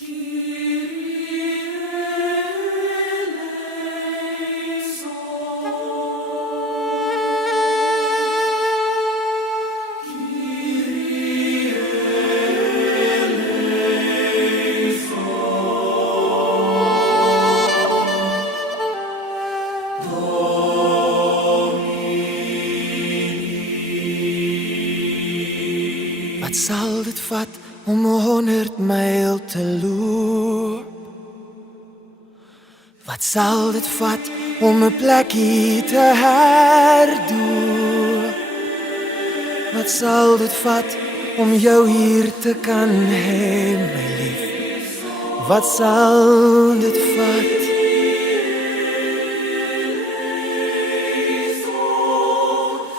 Wat sal dit vat om 100 myl te loop? Wat sal dit vat om 'n plekkie te herdoop? Wat sal dit vat om jou hier te kan hê, my lief? Wat sal dit vat?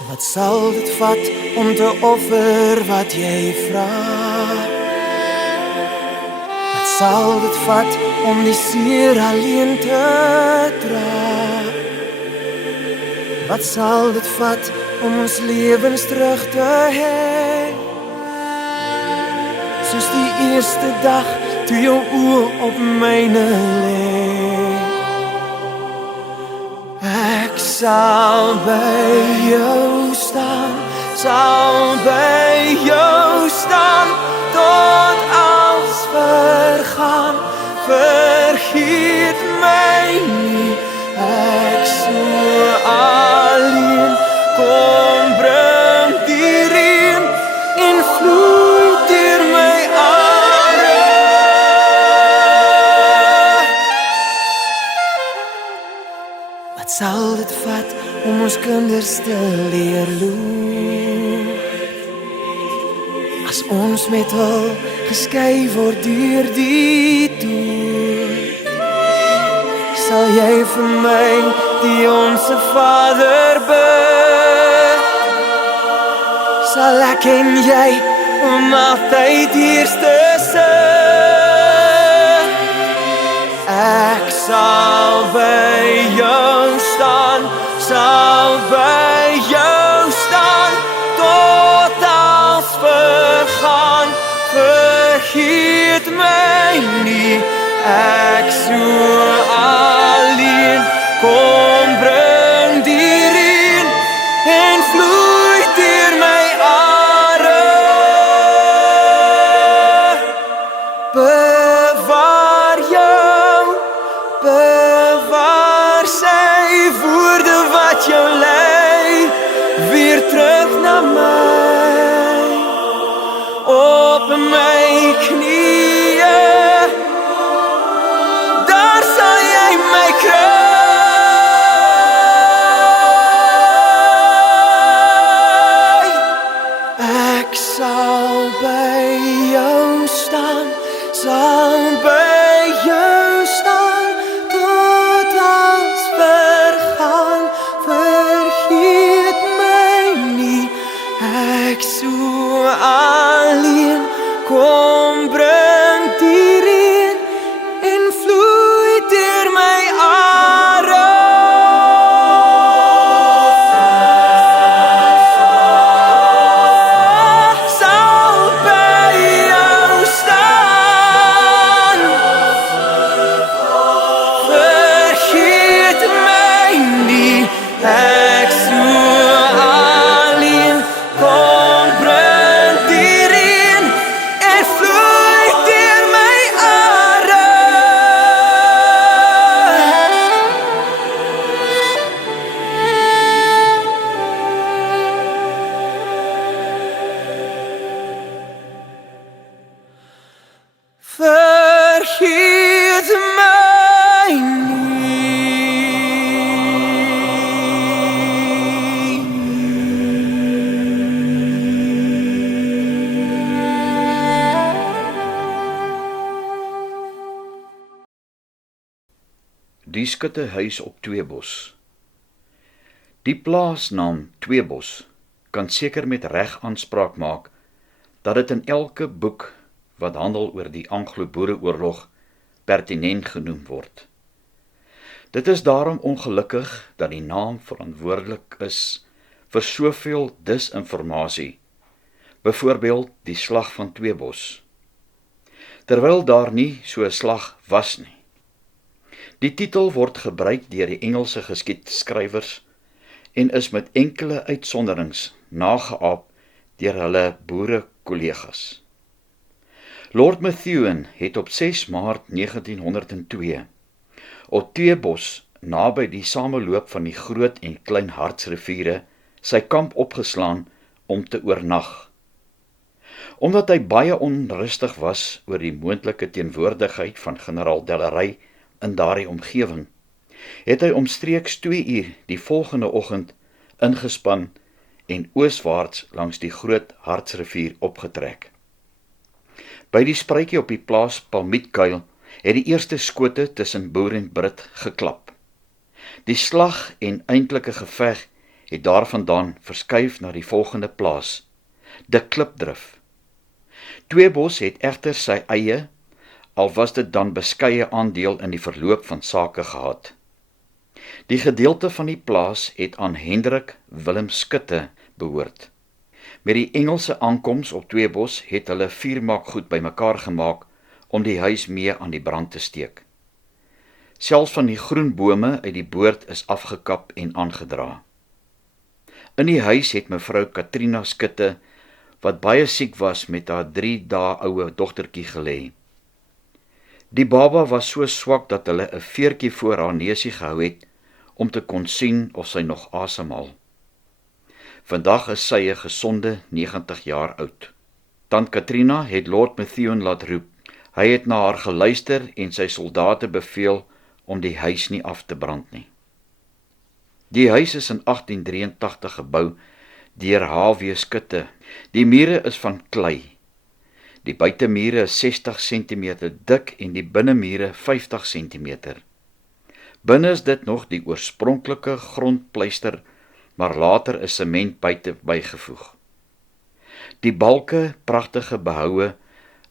Wat sal dit vat om te offer wat jy vra? Wat sal dit vat om die seer alleen te dra? Wat sal dit vat om ons lewens terug te hê? Soos die eerste dag toe jou oë op myne lê. Ek sal by jou staan, sal by jou staan, tot alles vergaan. Vergeet my nie, ek so alleen. Kom bring die reën en vloei deur my are. Wat sal dit vat om ons kinders te leer loop? As ons met hul geskei word deur die dood, sal jy vir my die Onse Vader bid? Sal ek en jy om altyd eerste sit? Ek sal by jou staan, sal by jou staan, tot alles vergaan. Vergeet my nie, ek so alleen. Kom bring die reën en vloei deur my are. Bewaar jou, bewaar sy woorde wat jou lei, weer terug na my, op my knieë, daar sal jy my kry. Ek sal by jou staan, sal by jou staan, tot alles vergaan. Vergeet my nie, ek so alleen. Kom bring die reën en vloei deur my are. Sal by jou staan. Vergeet my nie, ek so alleen. Kom bring die reën en vloei deur my are. Vergeet my Die skuttehuis op Tweebos. Die plaasnaam Tweebos kan seker met reg aanspraak maak dat dit in elke boek wat handel oor die Anglo-Boereoorlog pertinent genoem word. Dit is daarom ongelukkig dat die naam verantwoordelik is vir soveel disinformasie, byvoorbeeld die slag van Tweebos. terwyl daar nie so 'n slag was nie. Die titel word gebruik deur die Engelse geskiedskrywers en is met enkele uitsonderings nageaap deur hulle boere-kollegas. Lord Methuen het op 6 Maart 1902 op Tweebos, naby die sameloop van die Groot en Klein Hartsriviere, sy kamp opgeslaan om te oornag. Omdat hy baie onrustig was oor die moontlike teenwoordigheid van generaal Delarey in daardie omgewing, het hy omstreeks 2 uur die volgende oggend ingespan en ooswaarts langs die Groot Hartsrivier opgetrek. By die spruitjie op die plaas Palmietkuil het die eerste skote tussen boer en Brit geklap. Die slag en eintlike geveg het daarvandaan verskuif na die volgende plaas, De Klipdrif. Tweebos het egter sy eie, al was dit dan beskeie aandeel in die verloop van sake gehad. Die gedeelte van die plaas het aan Hendrik Willem Skutte behoort. Met die Engelse aankoms op Tweebos het hulle vuurmaakgoed bymekaar gemaak om die huis mee aan die brand te steek. Selfs van die groen bome uit die boord is afgekap en aangedra. In die huis het mevrou Katrina Skutte, wat baie siek was, met haar 3 dae oue dogtertjie gelê. Die baba was so swak dat hulle 'n veertjie voor haar neusie gehou het om te kon sien of sy nog asemhaal. Vandag is sy 'n gesonde 90 jaar oud. Tant Katrina het Lord Methuen laat roep. Hy het na haar geluister en sy soldate beveel om die huis nie af te brand nie. Die huis is in 1883 gebou deur H.W. Skutte. Die mure is van klei. Die buitemure is 60 cm dik en die binnemure 50 cm. Binne is dit nog die oorspronklike grondpleister, maar later is sement buite bygevoeg. Die balke, pragtige behoue,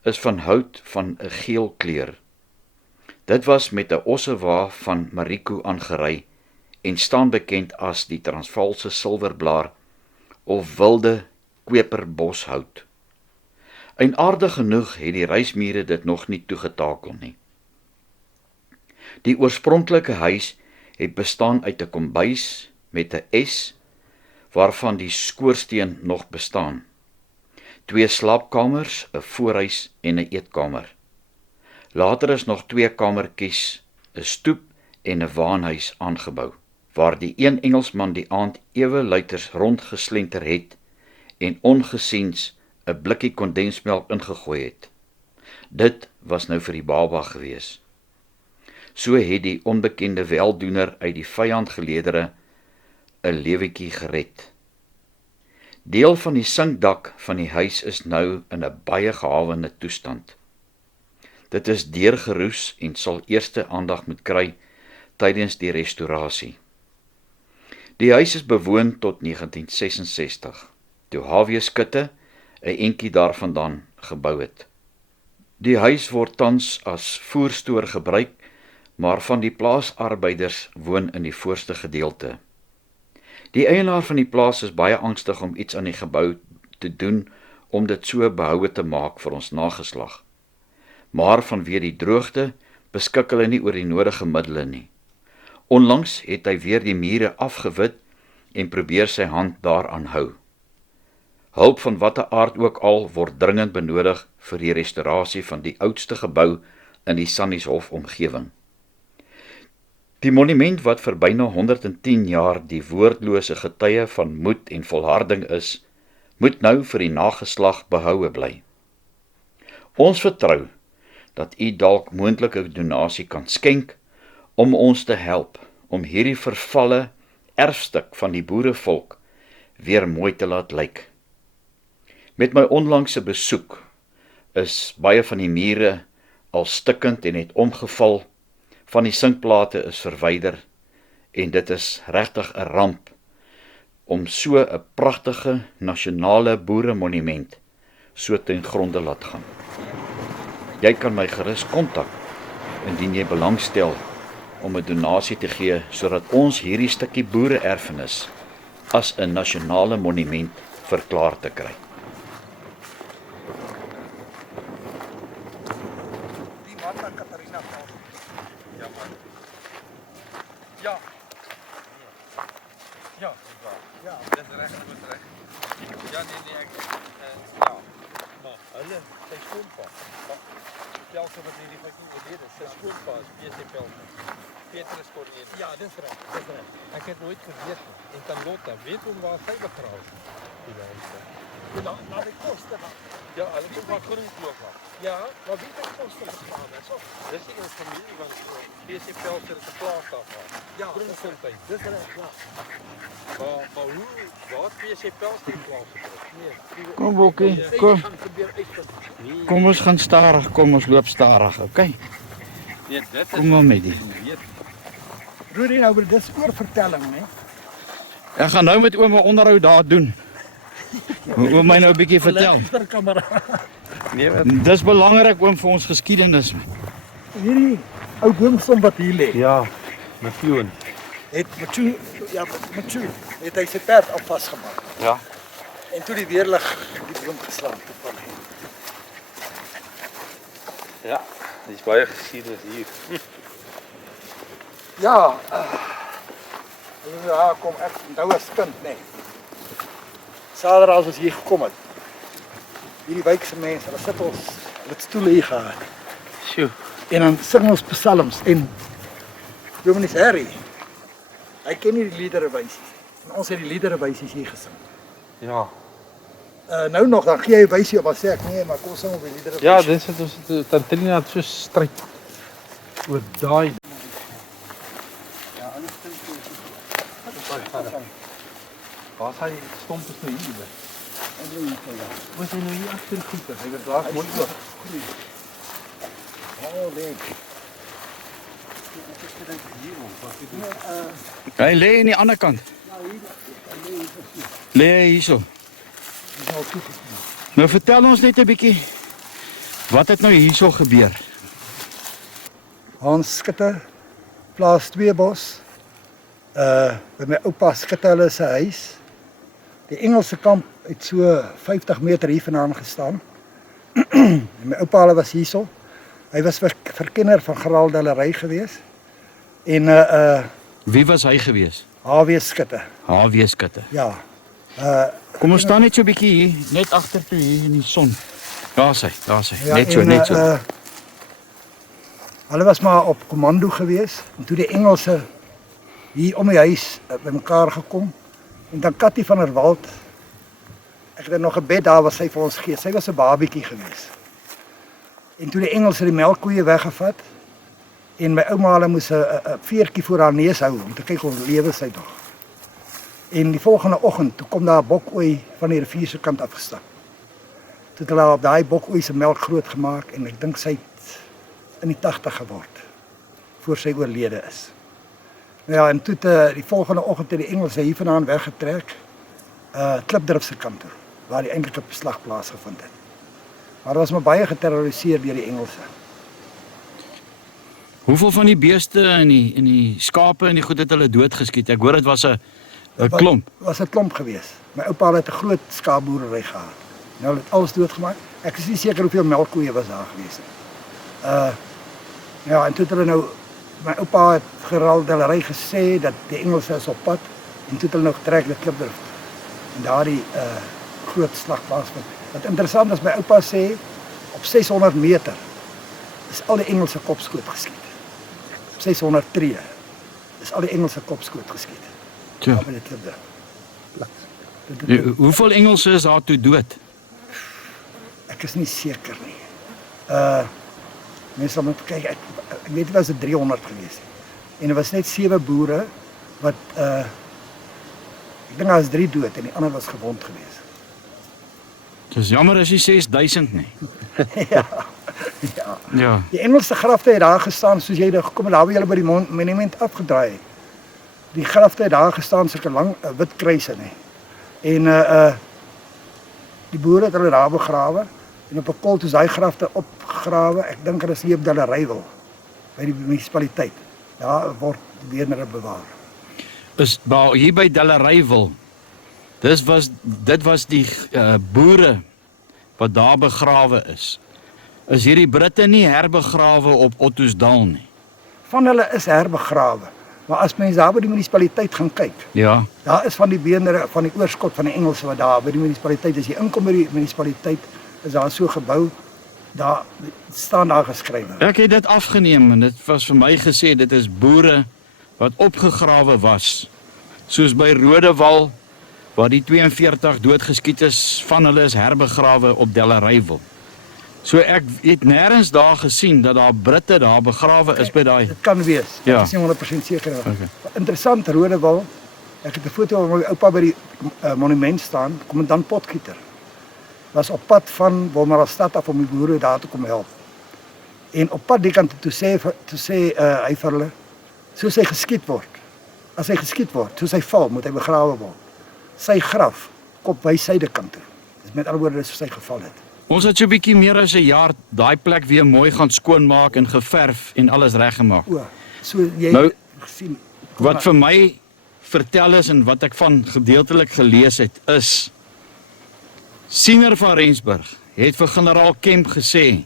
is van hout van 'n geel kleur. Dit was met 'n ossewa van Mariko aangery en staan bekend as die Transvaalse silverblaar of wilde kweperboshout. Eienaardig genoeg het die reismure dit nog nie toegetakel nie. Die oorspronklike huis het bestaan uit 'n kombuis met 'n S, waarvan die skoorsteen nog bestaan. 2 slaapkamers, 'n voorhuis en 'n eetkamer. Later is nog 2 kamertjies, 'n stoep en 'n waanhuis aangebou, waar die een Engelsman die aand ewe luiters rondgeslenter het en ongesiens 'n blikkie kondensmelk ingegooi het. Dit was nou vir die baba gewees. So het die onbekende weldoener uit die vyandgeleedere 'n lewetjie gered. Deel van die sinkdak van die huis is nou in 'n baie gehawende toestand. Dit is deurgeroes en sal eerste aandag moet kry tydens die restaurasie. Die huis is bewoon tot 1966, toe H.W. Skutte 'n entjie daarvandaan gebou het. Die huis word tans as voerstoor gebruik, maar van die plaasarbeiders woon in die voorste gedeelte. Die eienaar van die plaas is baie angstig om iets aan die gebou te doen om dit so behoue te maak vir ons nageslag. Maar vanweë die droogte beskik hulle nie oor die nodige middele nie. Onlangs het hy weer die mure afgewit en probeer sy hand daaraan hou. Hulp van watter aard ook al word dringend benodig vir die restaurasie van die oudste gebou in die Sannieshof omgewing. Die monument wat vir byna 110 jaar die woordlose getuie van moed en volharding is, moet nou vir die nageslag behoue bly. Ons vertrou dat u dalk moontlike donasie kan skenk om ons te help om hierdie vervalle erfstuk van die boerevolk weer mooi te laat lyk. Met my onlangse besoek is baie van die mure al stikkend en het omgeval, van die sinkplate is verwyder en dit is regtig 'n ramp om so 'n pragtige nasionale boeremonument so ten gronde laat gaan. Jy kan my gerus kontak indien jy belangstel om 'n donasie te gee sodat ons hierdie stukkie boereerfenis as 'n nasionale monument verklaar te kry. wat hierdie 15 gelede is. Sy skoonpa is PC Pelser. Petrus Cornelius. Ja, dis reg, dis reg. Ek het nooit geweet nie. En Carlotta, weet hom waar sy begrawe is? Die laaste. Na die koste dan. Ja, hulle kom van Groenkloof af. Ja, maar wie het die koste gegaan? So. Dis nie 'n familie van PC Pelser is 'n plaas daarvan. Ja, Groenfontein. dis reg, ja. Maar hoe, waar het PC Pelser die plaas gekry? Nee, Kom Bokkie, kom. gaan gebeur uitvind. Nee, Kom ons gaan stadig, kom ons loop stadig, okay? nee, dit is Kom maar met die. weet. Rudy, nou dis oorvertelling, né? Ek gaan nou met oom 'n onderhoud daar doen. Oom my nou 'n bietjie vertel. Kamera. Nee, wat? Dis belangrik oom vir ons geskiedenis. Hierdie ou boomstam wat hier lê, Ja, met vloen. het Machu, het hy sy perd op vasgemaak. Ja. En toe die weerlig die boom geslaan toevallig. Ja, dis baie geskiedenis hier. Ja, ja, kom ek onthou as kind, né? Saterdag as ons hier gekom het. Hierdie wijk se mense, hulle sit ons met stoele hier gehad. Sjoe. En dan sing ons psalms en Dominee Harry, hy ken nie die liederewysies. En ons het die liederewysies hier gesing. Ja. Nou nog, dan gee hy 'n wysie op, dan sê ek nee, maar kom sing op die liederewysies. Ja, dis het ons Tantrina het so stryd oor daai. Ja, alles stem toe. Waar hy stomp is nou hier. Was hy nou hier agter die groepe? Hy was daar mooi oor. Oh, nee. Hy lê aan die ander kant. Lê hy hierso. Dis nou toe. Nou vertel ons net 'n bietjie. Wat het nou hierso gebeur? Hans Skutte, plaas 2 bos. By my oupa Skutte hulle se huis. Die Engelse kamp het so 50 meter hier vandaan gestaan. En my oupa hulle was hierso. Hy was verkenner van geraldelery gewees. En Wie was hy gewees? HW Skutte. HW Skutte. Ja. Kom ons staan net so 'n bietjie hier, net agter toe hier in die son. Daar's hy, Ja, net so, en, net so. Hulle was maar op kommando gewees en toe die Engelse hier om die huis bymekaar gekom en dan Kattie van der Walt, ek het nog 'n bed daar wat sy vir ons gee. Sy was 'n babietjie gewees. En toe die Engelse die melkkoeie weggevat en my ouma hulle moes 'n veertjie voor haar neus hou om te kyk of lewe sy nog. En die volgende oggend toe kom daar 'n bokoei van die rivier se kant afgestap. Toe het hulle op daai bokoei se melk groot gemaak en ek dink sy het in die 80 geword voor sy oorlede is. Nou ja, en toe die volgende oggend het die Engelse hier vandaan weggetrek, Klipdrif se kant toe, waar die eintlike beslag plaasgevind het. Maar daar was maar baie geterroriseer deur die Engelse. Hoeveel van die beeste en die skape en die goed het hulle doodgeskiet? Ek hoor dit was 'n klomp. Was 'n klomp geweest. My oupa het 'n groot skaapboerdery gehad. Nou het alles doodgemaak. Ek is nie seker hoeveel melkkoeie was daar geweest nie. Ja, en toe het hulle nou my oupa het geraldelery gesê dat die Engelse is op pad en toe het hulle nou getrek na Klipdrif. En daardie groot slag plaasvind. Wat interessant is, my oupa sê op 600 meter is al die Engelse kopskoot geskiet. Op 600 tree is al die Engelse kopskoot geskiet. Tjoe. Op die Klipdrif. Hoeveel Engelse is daar toe dood? Ek is nie seker nie. Mense moet kyk, ek weet dit was 300 geweest. En er was net 7 boere wat ek dink daar is 3 dood en die ander was gewond geweest. Dis jammer as jy 6000 nie. Ja. Ja. Die Engelse grafte het daar gestaan soos jy daar gekom het, daar waar jy by die monument afgedraai het. Die grafte het daar gestaan sulke lang wit kruise nê. En die boere het hulle daar begrawe en op 'n kol is daai grafte opgegrawe. Ek dink hulle is hier op Dallerywil by die munisipaliteit. Daar word die beendere bewaar. Is hier by Dallerywil. Dit was die boere wat daar begrawe is. Is hierdie Britte nie herbegrawe op Ottosdal nie? Van hulle is herbegrawe. Maar as mense daar by die munisipaliteit gaan kyk, Ja. daar is van die beendere van die oorskot van die Engelse wat daar by die munisipaliteit, as jy inkom by die munisipaliteit, is daar so 'n gebou Daar staan daar geskrywe. Ek het dit afgeneem en dit was vir my gesê dit is boere wat opgegrawe was. Soos by Rodewal waar die 42 doodgeskiet is, van hulle is herbegrawe op Delareyville. So ek het nêrens daar gesien dat daar Britte daar begrawe is by daai. Dit kan wees. Ja. Ek is nie 100% seker. Okay. Interessant, Rodewal. Ek het 'n foto van my oupa by die monument staan, kommandant Potgieter. Was op pad van Wolmaranstad af om die boere daar te kom help. En op pad die kant toe sê hy vir hulle, soos hy geskiet word. As hy geskiet word, soos hy val, moet hy begrawe word. Sy graf kop wys suidekant toe. Dis met ander woorde dis soos hy geval het. Ons het so 'n bietjie meer as 'n jaar daai plek weer mooi gaan skoonmaak en geverf en alles reggemaak. O, so jy Nou, gesien Wat vir my vertel is en wat ek van gedeeltelik gelees het is Siener van Rensburg het vir generaal Kemp gesê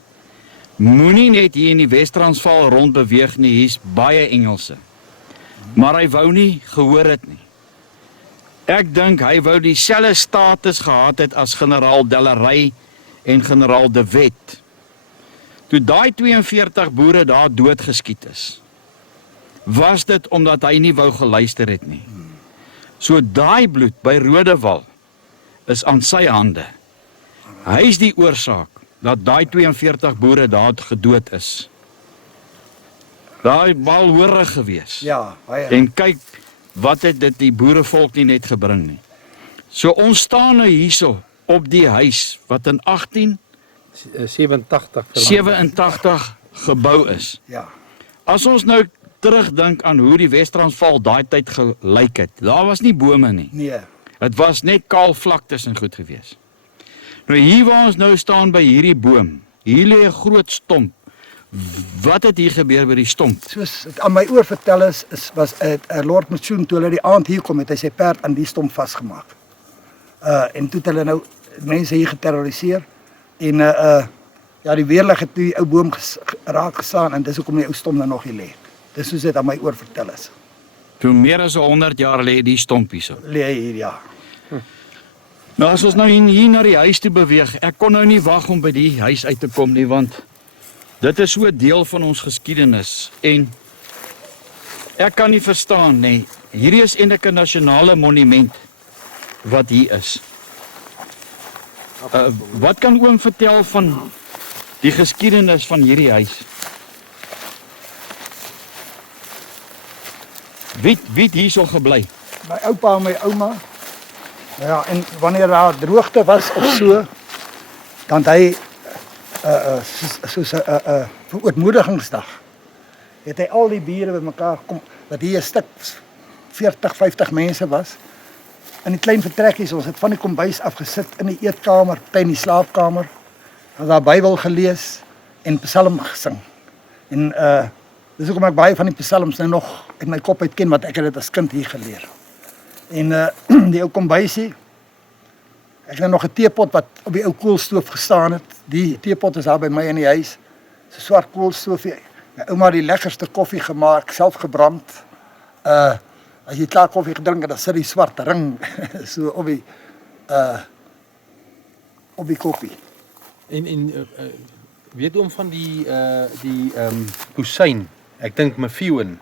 moenie net hier in die Wes-Transvaal rondbeweeg nie, hier's baie Engelse. Maar hy wou nie gehoor het nie. Ek dink hy wou dieselfde status gehad het as generaal Delarey en generaal De Wet. Toe daai 42 boere daar doodgeskiet is, was dit omdat hy nie wou geluister het nie. So daai bloed by Rodewal is aan sy hande. Hy is die oorsaak dat daai 42 boere daar gedood is. Daai balhoorig gewees. Ja, baie. En kyk, wat het dit die boerevolk nie net gebring nie. So ons staan nou hierso op die huis wat in 1887 gebou is. Ja. As ons nou terugdink aan hoe die Wes-Transvaal daai tyd gelyk het, daar was nie bome nie. Nee. Dit was net kaal vlaktes en goed gewees. Nou hier waar ons nou staan by hierdie boom, hier lê 'n groot stomp. Wat het hier gebeur by die stomp? Soos het aan my oor vertel was Lord Methuen toe hulle die aand hier kom het hy sy perd aan die stomp vasgemaak. En toe het hulle nou mense hier geterroriseer en ja die weerlig het die ou boom raak geslaan en dis hoekom die ou stomp nou nog hier lê. Dis soos dit aan my oor vertel is. Toe meer as 100 jaar lê die stomp hierso. Lê hier ja. Nou as ons nou hier na die huis toe beweeg, ek kon nou nie wag om by die huis uit te kom nie want dit is so 'n deel van ons geskiedenis en ek kan nie verstaan nie. Hierdie is eintlik 'n nasionale monument wat hier is. Wat kan oom vertel van die geskiedenis van hierdie huis? Wie het hierso gebly? My oupa en my ouma. Ja, en wanneer daar droogte was of so, dan het hy soos 'n verootmoedigingsdag. Het hy al die bure bymekaar gekom, wat hier 'n stuk 40, 50 mense was. In die klein vertrekkies, ons het van die kombuis afgesit in die eetkamer, in die slaapkamer. Ons daar Bybel gelees en psalm gesing. En dis hoekom ek baie van die psalms nou nog in my kop uitken wat ek het dit as kind hier geleer. En die ou kombuisie, ek het nog 'n teepot wat op die ou koolstoof gestaan het. Die teepot is daar by my in die huis. So swart koolstoofie. My ouma het die lekkerste koffie gemaak, self gebrand. As jy klaar koffie gedrink het, dan sit die swart ring so op die koffie. En weet oom van die kusyn, ek dink Methuen,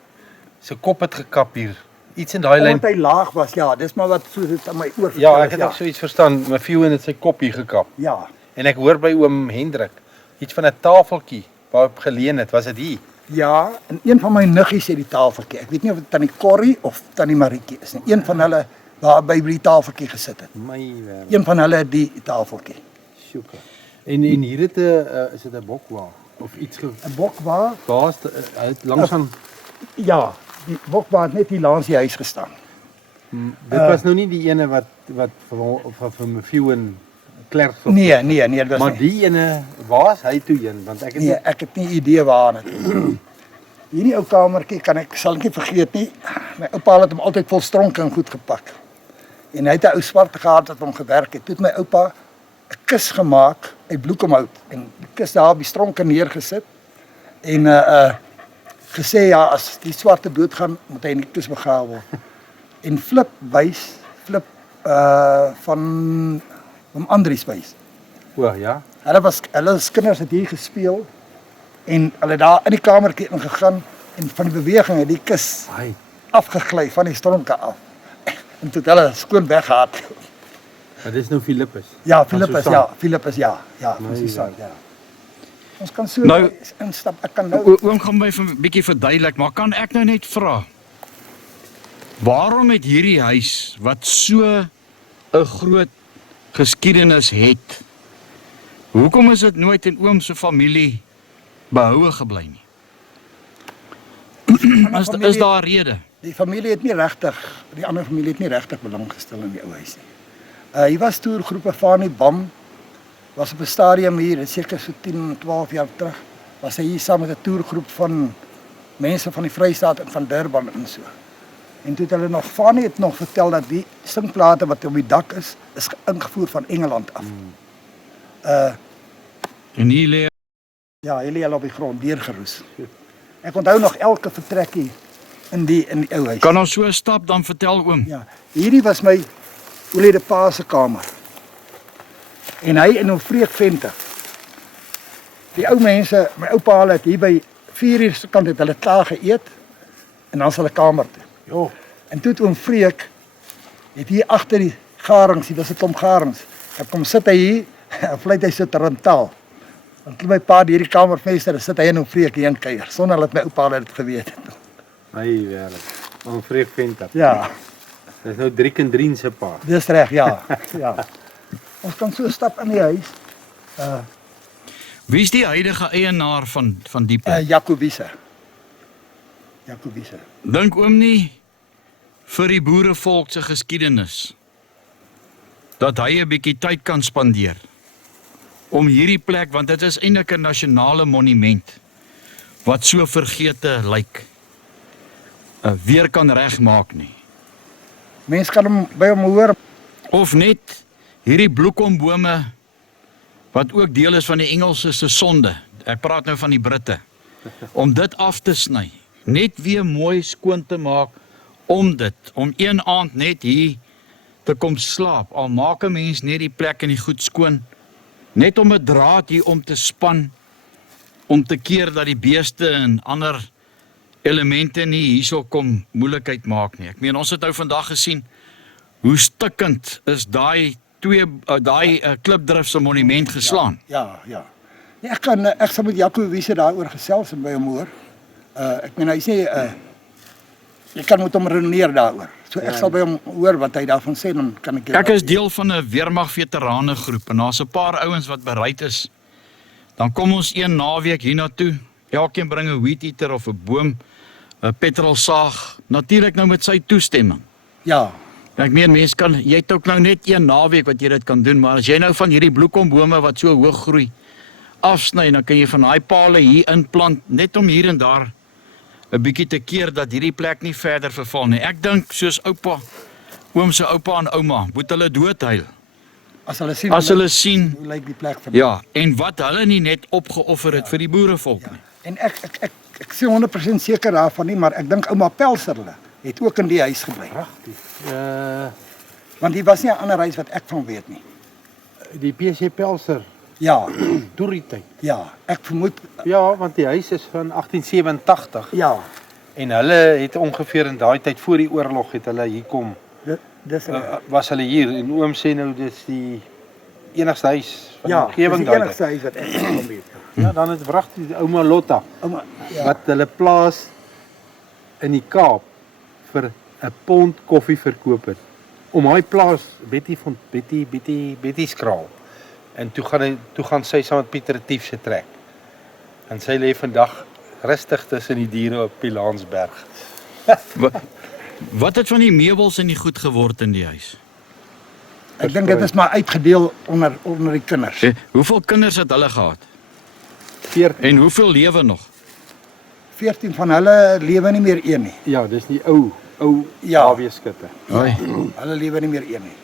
sy kop het gekap hier. Iets in daai lyn. Omdat hy laag was, ja, dis maar wat so dit aan my oor vertel. Ja, ek het ook so iets verstaan. Methuen het sy kop hier gekap. Ja. En ek hoor by oom Hendrik iets van 'n tafeltjie waarop geleen het. Was dit hier? Ja, en een van my niggies het die tafeltjie. Ek weet nie of dit tannie Corrie of tannie Marietjie is nie. Een van hulle waar by die tafeltjie gesit het. My wêreld. Een van hulle het die tafeltjie. Sjoeke. En hier het 'n is dit 'n bokwa of iets 'n bokwa? Daar's uit langs aan Ja, die bokwa het net hier langs die huis gestaan. dit was nou nie die ene wat vir Methuen klerk of Nee, dit was maar nie. die ene was hy toe een want ek het Nee, ek het nie idee waar dit. Hierdie ou kamertjie sal ek nie vergeet nie. My oupa het hom altyd vol stronke en goed gepak. En hy het 'n ou swart gehad wat hom gewerk het. Toe het my oupa 'n kus gemaak uit bloekomhout en die kus daar op die stronke neergesit en gesê ja, as die swarte doodgaan, moet hy in die kus begrawe word. En Flip van Andries wys O, ja. Hulle kinders het hier gespeel en hulle het daar in die kamertjie ingegaan en van die beweging het die kus Ai. afgegly van die stronke af. En toe het hulle skoon weggehaat. Maar dis nou Philippus. Ja, Philippus, Susan. ja, Philippus, ja, van Nee, Susan, ja. Ons kan so Nou- instap. Ek kan nou Oom gaan my 'n bietjie verduidelik, maar kan ek nou net vra? Waarom het hierdie huis wat so 'n groot geskiedenis het, hoekom is dit nooit in oom se familie behoue gebly nie? Is daar 'n rede? die familie het nie regtig, die ander familie het nie regtig belang gestel in die ou huis nie. Hier was toergroepe Fanie Bam was op 'n stadium hier, dit seker so 10, 12 jaar terug, was hy hier saam met 'n toergroep van mense van die Vrystaat en van Durban en so. En toe het hulle nog, Fanie het nog vertel dat die singplate wat op die dak is ingevoer van Engeland af. En hier lê Ja, hy lê al op die grond deurgeroes. Ek onthou nog elke vertrekkie in die ou huis. kan ons so 'n stap dan vertel oom? Ja, hierdie was my oulede pa se kamer. En hy en hom Freek Venter. Die ou mense, my oupa hulle het hier by 4:00 se kant het hulle klaar geëet en dan hulle kamer toe. Jo. En toe het oom Freek het hier agter die garings, dit was 'n klomp garings. Ek kom sit hy hier, en fluit hy so tarantaal. Dan klim my pa deur die kamervenster, sit hy en oom Freek hier in kuier, sonder dat my oupa hulle dit geweet het. Ai, werklik. Oom Freek Venter. Ja. Dis nou Driekendrien se pa. Dis reg, ja. Ja. Ons kan so stap in die huis. Wie is die huidige eienaar van die plek? Jacobise. Jacobise. Dink oom nie vir die boerevolk se geskiedenis dat hy 'n bietjie tyd kan spandeer om hierdie plek, want dit is eintlik 'n nasionale monument wat so vergete lyk, weer kan regmaak nie. Mense kan hom by hom hoor. Of net hierdie bloekombome wat ook deel is van die Engelse se sonde. Ek praat nou van die Britte. Om dit af te sny, net weer mooi skoon te maak om een aand net hier te kom slaap. Al maak 'n mens net die plek en die goed skoon, net om 'n draad hier om te span, om te keer dat die beeste en ander elemente nie hierso kom moeilikheid maak nie. Ek meen, ons het nou vandag gesien hoe stikkend is daai klipdrif se monument geslaan. Ja. Nee, ek sal met Jacobise daaroor gesels en by hom hoor. Ek meen hy's nie jy kan met hom redeneer daaroor. So ek sal by hom hoor wat hy daarvan sê, dan kan ek Ek is deel van 'n weermag veterane groep en daar's 'n paar ouens wat bereid is. Dan kom ons een naweek hiernatoe. Elkeen bring 'n weed eater of 'n boom, 'n petrolsaag, natuurlik nou met sy toestemming. Ja. Ek meen mense kan, jy het ook nou net een naweek wat jy dit kan doen, maar as jy nou van hierdie bloekombome wat so hoog groei afsny, dan kan jy van daai pale hier inplant net om hier en daar 'n bietjie te keer dat hierdie plek nie verder verval nie. Ek dink soos oom se oupa en ouma, moet hulle doodhuil As hulle as hulle sien, hoe lyk die plek vir ja, en wat hulle nie net opgeoffer het vir die boerevolk nie. En ek sê 100% seker daarvan nie, maar ek dink ouma Pelserle het ook in die huis gebly. Want die was nie 'n ander huis wat ek van weet nie. Die PC Pelser, Ja, deur die tyd. ja, ek vermoed Ja, want die huis is van 1887 ja, en hulle het ongeveer in daai tyd voor die oorlog het hulle hier kom. dis Was hulle hier en oom sê nou dis die enigste huis van ja, die omgewing dis die daai tyd. enigste huis wat ek van weet. Ja, dan het wragtig die ouma Lotta Ouma, ja. wat hulle plaas in die Kaap vir 'n pond koffie verkoop het. Om hy plaas Betty Skraal. En toe gaan sy saam met Pieter Retief se trek. En sy lê vandag rustig tussen die diere op Pilansberg. Wat het van die meubels en die goed geword in die huis? Ek dink dit is maar uitgedeel onder die kinders. Hoeveel kinders het hulle gehad? 14. En hoeveel lewe nog? 14 van hulle lewe nie meer een nie. Ja, dis die ou Ja. haweeskutte. Hoi. Hulle lewe nie meer een nie.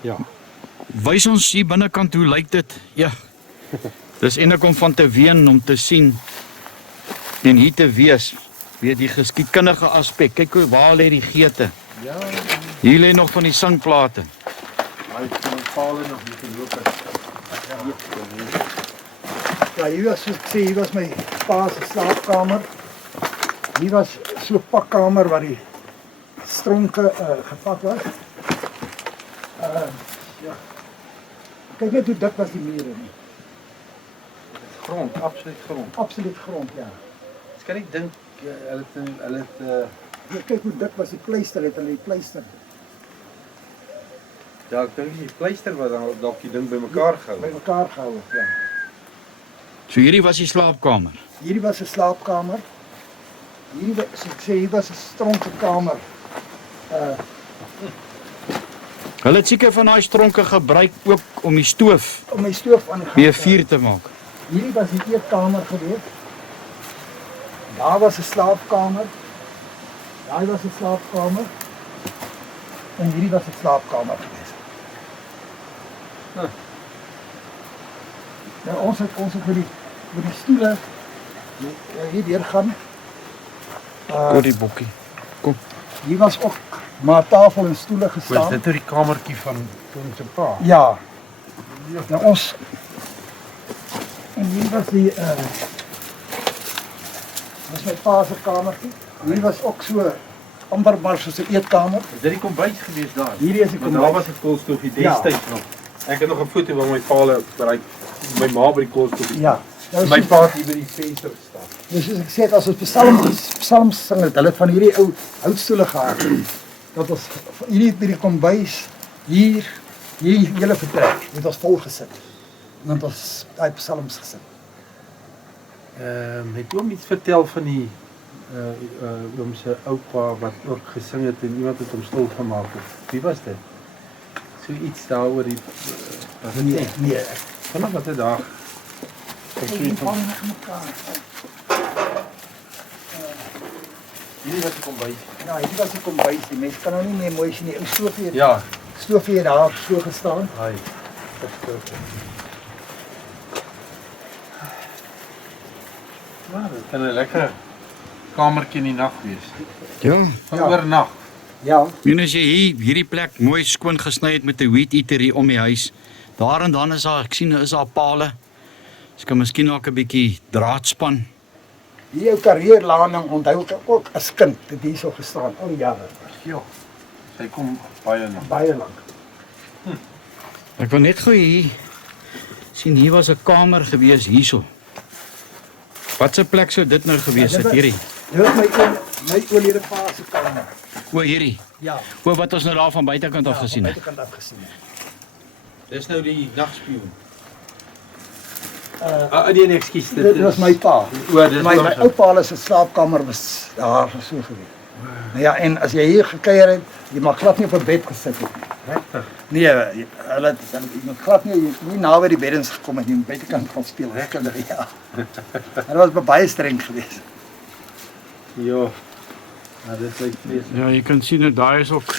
Ja. Wys ons hier binnekant, hoe lyk dit? Ja. Dis eintlik om van te ween, om te sien en hier te wees. Weet die geskiedkundige aspek. Kyk hoe waar lê die geete. Ja. Hier lê nog van die singplate. Hy het van pale nog nie geloop het. Ja, hier was, soos ek sê, hier was my pa se slaapkamer. Hier was so 'n pakkamer waar die stronke gevat was. Ja. Kyk net hoe dik was die mure nie. Grond, absoluut grond. Absoluut grond, ja. Ek kan nie dink hulle het Ja, kyk hoe dik was die pleister, het hulle die pleister. ja, ek dink die pleister wat dan dalk die ding bymekaar gehou. By mekaar gehou het, ja. So hierdie was die slaapkamer. Hierdie was 'n slaapkamer. Hierdie was, soos ek sê, hier was 'n stronke kamer. Hulle het seker van daai stronke gebruik ook om die stoof Om my stoof aan die gang weer te vuur te maak. Hierdie was die eetkamer gewees. Daar was 'n slaapkamer. Daar was 'n slaapkamer. En hierdie was 'n slaapkamer gewees. Nou ons het met die stoele hier deur gaan. Oor die bokkie. Hier was ook maar tafel en stoele Was gestaan. dit oor die kamertjie van Toon se pa? Ja. Nou ons en hier was die was my pa se kamertjie. Hier was ook so amper maar soos 'n eetkamer. Is dit die kombuis gewees daar? Hierdie is die Want kombuis. daar was 'n koolstofie Ja. destyds nog. Ek het nog 'n foto van my pa by my ma by die koolstofie. Ja. Nou My soos- pa het hier by die venster gestaan. Dus soos ek sê, as ons psalms sing het, hulle het van hierdie ou houtstoele gehad. Dat ons hierdie by die kombuis hier hele vertrek het ons vol gesit. En dan het ons daai psalms gesit. Het oom iets vertel van die oom se oupa wat ook gesing het en iemand het hom stil gemaak het. Wie was dit? So iets daaroor die Nee. vanaf wat 'n dag. Ek sien Die van van mekaar. hierdie was die kombuis. Ja, hier was die kombuis. Die mens kan nou nie meer mooi sien nie. Ou stoofie het Ja, stoofie het daar so gestaan. hy. Verskriklik. Maar dit kan 'n lekker kamertjie in die nag wees. Ja. Van Ja. oornag. Ja. En as jy hierdie plek mooi skoon gesny het met 'n weed eater hier om die huis. Daar en dan is daar, ek sien is daar pale. Ek kan miskien ook 'n bietjie draadspan. Hier jou karrierlaning onthou ek ook as kind het hier so gestaan al die jare. Ja. Sy kom baie na. Baie lank. Ek wil net gou hier sien hier was 'n kamer gewees hierso. Wat 'n plek sou dit nou gewees het hierdie? Dit was my oorlede pa se kamer. O hierdie. Ja. O wat ons nou daar van buitekant af gesien het. Buitekant af gesien het. Dis nou die nagspioen. Nee, ekskuus, Dit was my pa. O, dis My oupa se slaapkamer was daar so gewees. Nou ja, en as jy hier gekuier het, jy mag glad nie op 'n bed gesit het nie. regtig. Nee, hulle het iemand glad nie naby die beddens gekom het nie, buitekant gaan speel. Kinders, ja. Hulle was baie streng geweest. Ja. Maar dit lyk vreeslik. Ja, jy kan sien dat daai is ook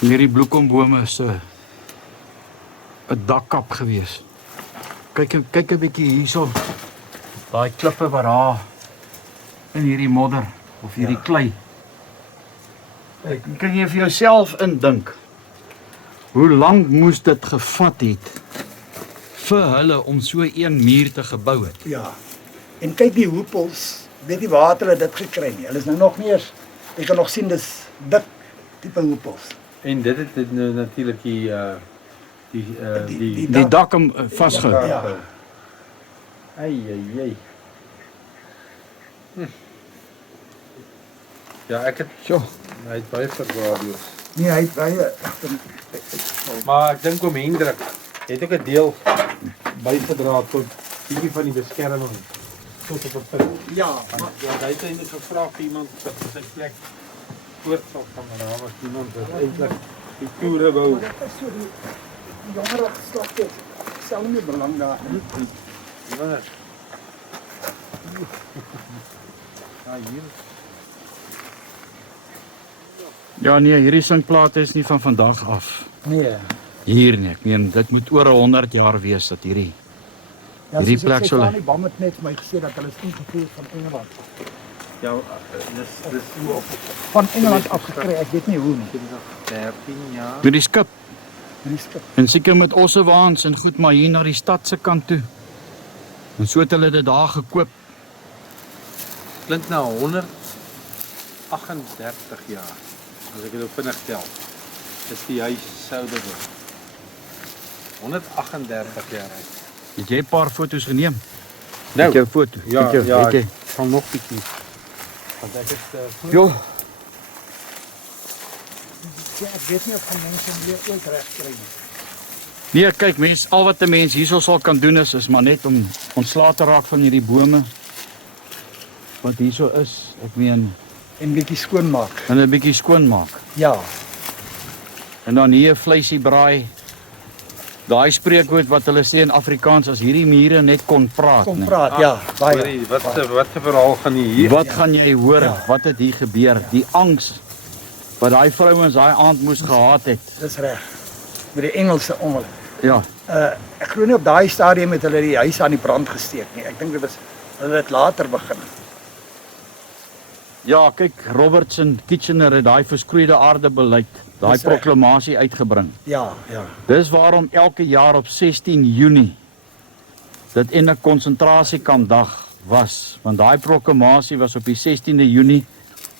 hierdie bloekombome se 'n dakkap gewees. Kyk 'n bietjie hierso. Daai klippe wat daar in hierdie modder of hierdie klei. Kyk, kan jy vir jouself indink hoe lank moes dit gevat het vir hulle om so een muur te gebou het? Ja. En kyk die hoepels, weet jy waar het hulle dit gekry nie. Hulle is nou nog nie eens, jy kan nog sien dis dik tipe hoepels. En dit het nou natuurlik die Die dak hom vasgehou. Ja. Ai. Ja, ek het So, hy het baie verwaarloos. Nee, hy het baie Maar ek dink oom Hendrik het ook 'n deel bygedra tot bietjie van die beskerming tot op 'n punt. ja, Want ja, hy het eintlik gevra vir iemand wat sy plek voort sal gaan, maar daar was iemand wat eintlik die toere wou. dit is so die jongere geslag het stel nie belang daar nie. Ja. Ja, hier. ja nee, hierdie singplate is nie van vandag af. Nee. Hier nie, ek meen dit moet oor 100 jaar wees dat hierdie Ja, Hierdie soos ek plek sê, sal- Tannie Bam het net vir my gesê dat hulle is ingevoer van Engeland. Ja, dis Van Engeland afgekry, ek weet nie hoe nie. 13 jaar. met die skip. met die skip. En seker met ossewaans en goed, maar hier na die stad se kant toe. En so het hulle dit daar gekoop. Klink na 138 jaar, as ek dit op vinnig tel, is die huis Souderburg. 138 jaar oud. Het jy 'n paar foto's geneem? Nou, Het jou foto? ja, Het jou, ja, het jy? ek gaan nog bietjie. Want ek het Jo, Ja, ek weet nie of van mense weer ooit reg kry nie. nee, kyk mens, al wat 'n mens hierso sal kan doen is maar net om ontslae te raak van hierdie bome wat hierso is. Ek meen, En bietjie skoonmaak. en 'n bietjie skoonmaak. Ja, En dan hier 'n vleisie braai. Daai spreekwoord wat hulle sê in Afrikaans, as hierdie mure net kon praat, kom nee. praat, ja, baie. hoorie, wat 'n verhaal gaan nie hier. Wat gaan jy hoor? Ja. Wat het hier gebeur? Die angs wat daai vrouens daai aand moes gehad het. Dis reg. Met die Engelse ongeluk. Ja, Ek glo nie op daai stadium het hulle die huis aan die brand gesteek nie. Ek dink dit was hulle het later begin. ja, kyk, Robertson Kitchener het daai verskroeide aarde beleid, daai Dis reg. proklamasie uitgebring. Ja, ja. Dis waarom elke jaar op 16 Junie dit in 'n konsentrasiekampdag was, want daai proklamasie was op die 16de Junie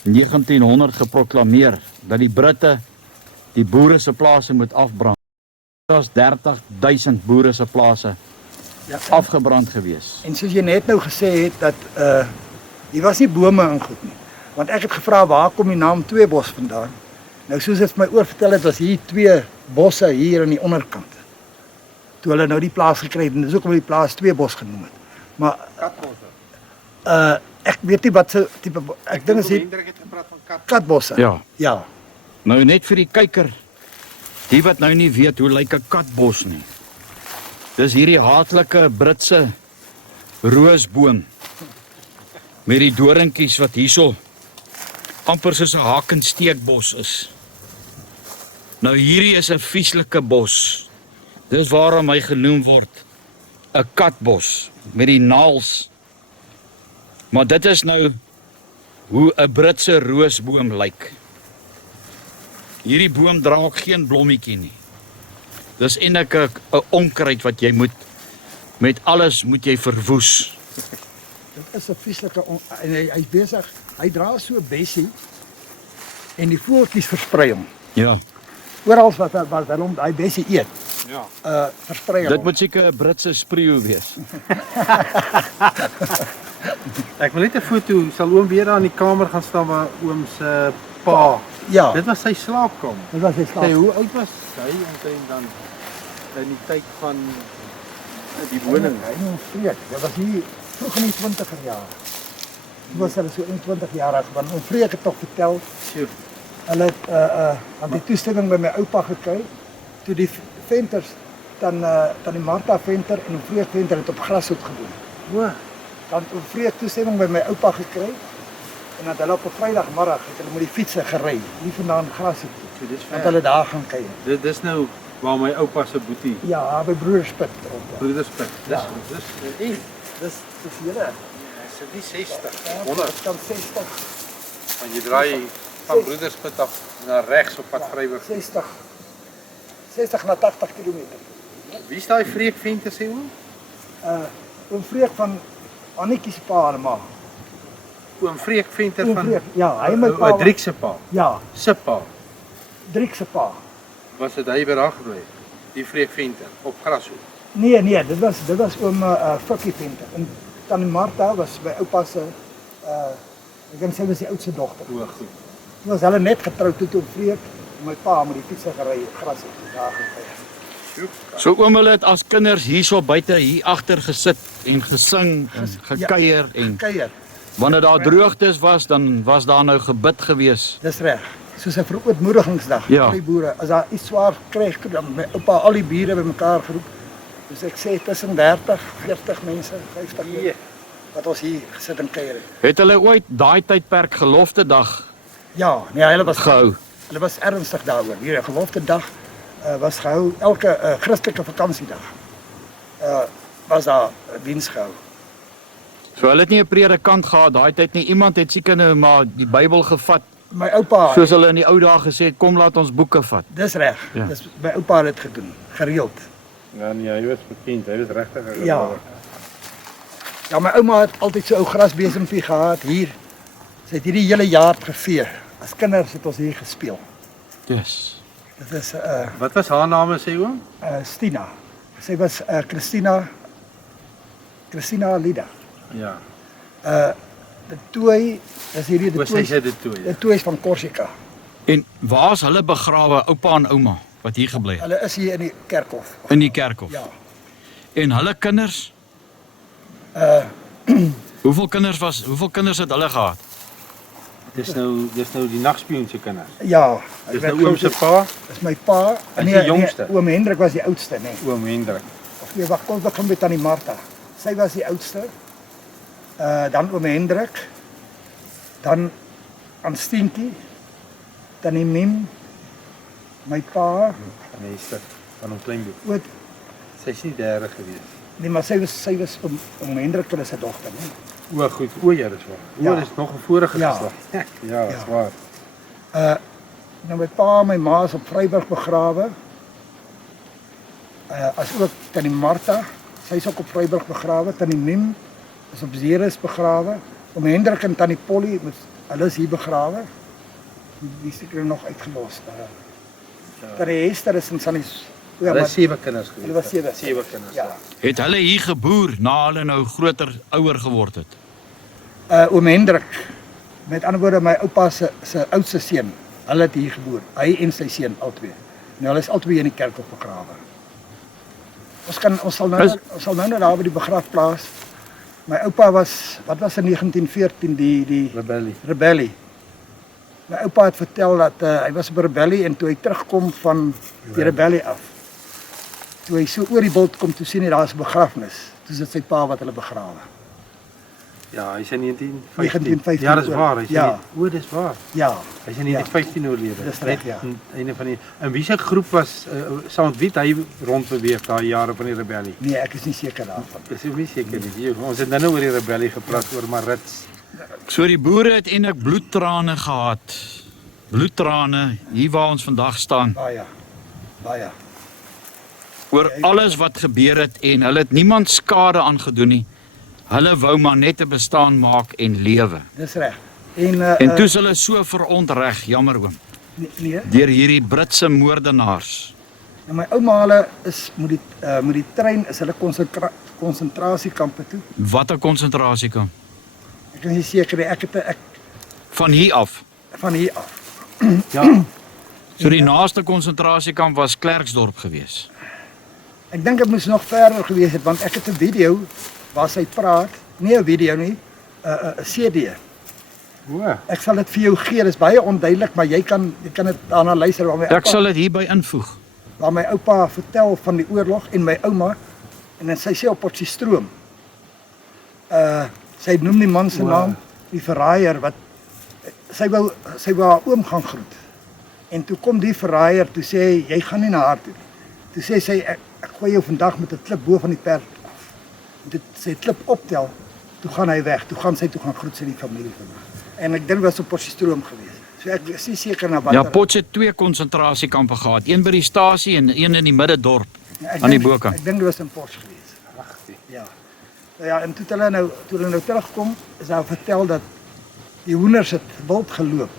1900 geproklameer dat die Britte die boere se plase moet afbrand. Daar was 30,000 boere se plase Ja, afgebrand gewees. en soos jy net nou gesê het dat hier was nie bome in goed nie. Want ek het gevra waar kom die naam Tweebos vandaan? Nou soos dit my oorvertel het, was hier 2 bosse hier aan die onderkant. Toe hulle nou die plaas gekry het en dis hoekom hulle die plaas Tweebos genoem het. Maar ek weet nie wat se tipe ek dink is hier Hendrik het gepraat van kat. katbosse. Ja, Ja. nou net vir die kyker, die wat nou nie weet hoe lyk 'n katbos nie. Dis hierdie haatlike Britse roosboom met die doringkies wat hierso amper soos 'n hakensteekbos is. Nou hierdie is 'n vieslike bos. Dis waarom hy genoem word 'n katbos met die naels. Maar dit is nou hoe 'n Britse roosboom lyk. Hierdie boom dra ook geen blommetjie nie. Dis eintlik 'n onkruid wat jy met alles moet jy verwoes. Dit is 'n vieslike en hy's besig. Hy dra so 'n bessie en die voeltjies versprei hom. Ja. Oral wat hulle hom daai bessie eet, Ja. versprei Dit hom. moet seker 'n Britse spreeu wees. Ek wil net 'n foto, sal oom weer daar in die kamer gaan staan waar oom se pa. Ja, Dit was sy slaapkamer. dit was hy Sê, slaap. hoe oud was hy omtrent dan in die tyd van die woning? Hy nou vreek. Dit was hier vroeg in die 20er jare. Dit was hulle so 21 jaar oud, want ons vreek het tog vertel. Sjoe. Hulle het aan die toestemming by my oupa gekry toe die venters dan die Martha venter en 'n vreek venter het op grashoek gedoen. O, Dan 'n vreek toestemming by my oupa gekry en dan hulle op 'n Vrydagmiddag het hulle met die fietsse gery hier vandaan grashoek toe. so dis Want ver. hulle daar gaan kuier. Dit is nou waar my oupa se boetie Ja, by Broederspit op. broederspit. Dis Ja. dis Dis julle. is dit nie 60, Ja, 100. dit kan 60. Want jy draai van broederspit af na regs op pad Vryburg. 60 na 80 km. Wie is daai vreek venter sê oom? Oom Vreek van Annetjie se pa en ma. Oom vreek venter Oom van Vreek, ja, hy my pa. Driek se pa. Ja, Se pa. Driek se pa. Was dit hy by daar gebly? Die vreek venter op Grashoek. Nee, dit was oom Fikkie Venter. En tannie Martha was my oupa se ek dink sy was die oudste dogter. O, goed. Toe was hulle net getroud toe oom Vreek en my pa met die fiets gery gras het daar gekry. Sjoe. So oom hulle het as kinders hierso buite hier agter gesit en gesing en gekuier en Kuier. wanneer daar droogtes was, dan was daar nou gebid gewees. Dis reg. Soos 'n verootmoedigingsdag Ja. vir die boere. As daar iets swaar kry, dan my oupa al die bure bymekaar geroep. Dus ek sê tussen 30, 40 mense, 50 Nee. mense wat ons hier gesit en kuier het. Het hulle ooit daai tydperk gelofte dag Ja, nee, hulle was gehou? Hulle was ernstig daaroor. Hier 'n gelofte dag was gehou elke Christelike vakansiedag. Was daar 'n diens gehou. So hulle het nie 'n predikant gehad daai tyd nie. Iemand het seker nou maar die Bybel gevat My oupa, Soos hulle in die ou dae gesê het, kom laat ons boeke vat. dis reg. Ja. Dis my oupa het dit gedoen, gereeld. Ja, nee, hy was bekend, hy was regtig. Ja. Ja, my ouma het altyd so ou grasbesempie gehad hier. Sy het hierdie hele jaar gevee. As kinders het ons hier gespeel. Yes. Dit is Wat was haar naam sê oom? Stina. Sy was Christina Lida. Ja. De Tooi, dis hierdie de Hoe sê sy Tooi. dit toe? De Tooi is van Korsika. En waar's hulle begrawe, oupa en ouma, wat hier gebly het? Hulle is hier in die kerkhof. In die kerkhof. Ja. En hulle kinders? Hoeveel kinders het hulle gehad? Dis nou die nagspioen se kinders. Ja. Dis weet nou oom se pa, Dis my pa. Hy is die jongste. Oom Hendrik was die oudste, nee. oom Hendrik. Of nee, wag, kom ons begin met Tannie Martha. Sy was die oudste. Dan oom Hendrik. Dan Anstientjie. Tannie Mim. My pa. En hy sit van hom klein boek. Oud. Sy's nie derde gewees. Nee, maar sy was oom Hendrik se dogter, nee. O, goed. O, ja, dis waar. O, Ja. dis nog 'n vorige Ja. geslag. Ja, dis Ja. waar. Nou my pa en my ma is op Vryburg begrawe. As ook Tannie Martha, sy is ook op Vryburg begrawe. Tannie Mim is op Zeres begrawe. Oom Hendrik en Tannie Polly, hulle is hier begrawe. Die is seker nog uitgelos. Tannie Hester is in Sannies. Ja, Hulle maar is 7 kinders gewees. hulle was 7. 7 kinders. Ja. Het hulle hier geboer na hulle nou ouer geword het? Oom Hendrik, met ander woorde my oupa se oudste seun, hulle het hier geboor. Hy en sy seun albei. Nou hulle is albei in die kerkhof begrawe. Ons sal nou daar by die begrafplaas. My oupa was, wat was in 1914 die rebellie. My oupa het vertel dat hy was op 'n rebellie en toe hy terugkom van die rebellie af. Toe hy so oor die bult kom, toe sien hy daar's 'n begrafnis. Toe sit sy pa wat hulle begrawe. Ja, hy's in 1915 Ja, dis waar. Hy's Ja. dis waar. Ja. Hy's in 1915 oorlede. Dis reg, ja. Einde van die en wie se groep was saam met wie het hy rondbeweeg daai jare van die rebellie? Nee, ek is nie seker daarvan. Dis nie seker nie. Ons het nou oor die rebellie gepraat oor Marits. So die boere het eintlik bloedtrane gehad. Bloedtrane hier waar ons vandag staan. Baie. Oor alles wat gebeur het en hulle het niemand skade aangedoen nie. Hulle wou maar net 'n bestaan maak en lewe. Dis reg. En toe is hulle so verontreg, jammer oom, nee, deur hierdie Britse moordenaars. nou my ouma hulle is met die trein is hulle konsentrasiekampe toe. Wat 'n konsentrasiekamp. Ek is nie seker nie. Ek Van hier af. van hier af. Ja. So die naaste konsentrasiekamp was Klerksdorp gewees. Ek dink dit moes nog verder gewees het want ek het 'n video waar sy praat. Nie 'n video nie, 'n CD. O. Ek sal dit vir jou gee. Dit is baie onduidelik, maar jy kan dit daarna luister waar Ek sal dit hierby invoeg. waar my oupa vertel van die oorlog en my ouma en dan sy sê op Potchefstroom. Sy noem die man se naam, die verraaier wat sy wou haar oom gaan groet. En toe kom die verraaier toe sê hy, jy gaan nie na haar toe nie. Toe sê sy ek gooi jou vandag met 'n klip bo van die perd af. En dit sy klip optel, toe gaan hy weg. Toe gaan groet sy die familie vandag. En ek dink dit was op Potchefstroom gewees. So ek is nie seker na watter. Ja, Potch het 2 konsentrasiekampe gehad, een by die stasie en een in die middedorp Ek aan die dink- bokant. Ek dink dit was in Potch gewees. Ja. Nou ja, en toe hulle nou terugkom, is daar vertel dat die hoenders het wild geloop.